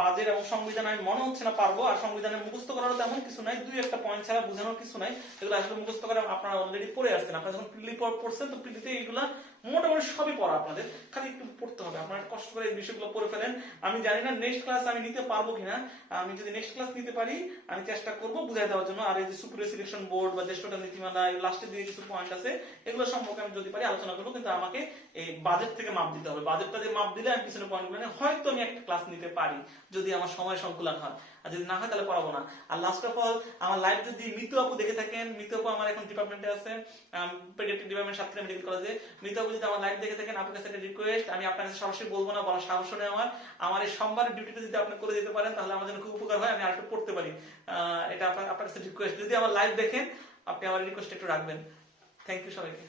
বাজেট এবং সংবিধান আমি মনে হচ্ছে না পারবো, আর সংবিধানের মুখস্থ করার তেমন কিছু নাই, 2-1টা পয়েন্ট ছাড়া বোঝানোর কিছু নাই। এগুলো আসলে মুখস্থ করে আপনারা অলরেডি পড়ে আসছেন। আপনারা যখন প্রিলি পড়ছেন তো প্রিলিতে এগুলা মোটামুটি সবই পড়া, আপনাদের খালি একটু পড়তে হবে। আপনারা কষ্ট করে এই বিষয়গুলো পড়ে ফেলেন। আমি জানি না নেক্সট ক্লাস আমি নিতে পারবো কিনা, আমি যদি নেক্সট ক্লাস নিতে পারি আমি চেষ্টা করবো বুঝাই দেওয়ার জন্য। আর এই যে সুপিরিয়র সিলেকশন বোর্ড বা জ্যেষ্ঠতা নীতিমালা লাস্টের দিকে কিছু পয়েন্ট আছে, এগুলো সম্পর্কে আমি যদি পারি আলোচনা করবো, কিন্তু আমাকে এই বাজেট থেকে মাপ দিতে হবে। বাজেটটা যে মাপ দিলে আমি পিছনে পয়েন্ট গুলো হয়তো আমি একটা ক্লাস নিতে পারি যদি আমার সময় সংকুলন হয়, আর যদি না হয় তাহলে পড়াবো না। আর লাস্ট অফ অল আমার লাইভ যদি মিতু আপু দেখে থাকেন, মিতু আপু আমার এখন ডিপার্টমেন্টে আছে, পেডিয়াট্রিক ডিপার্টমেন্ট, সাতক্ষীরা মেডিকেল কলেজে। মিতু আপু যদি আমার লাইভ দেখে থাকেন, আপনার কাছে একটা রিকোয়েস্ট, আমি আপনার কাছে সরাসরি বলবো না, বলার সাহস নেই আমার এই সোমবারের ডিউটিটা যদি আপনি করে দিতে পারেন তাহলে আমার জন্য খুব উপকার হয়, আমি আরেকটু পড়তে পারি। এটা আপনার কাছে রিকোয়েস্ট, যদি আমার লাইভ দেখেন আপনি আমার রিকোয়েস্ট একটু রাখবেন। থ্যাংক ইউ সবাইকে।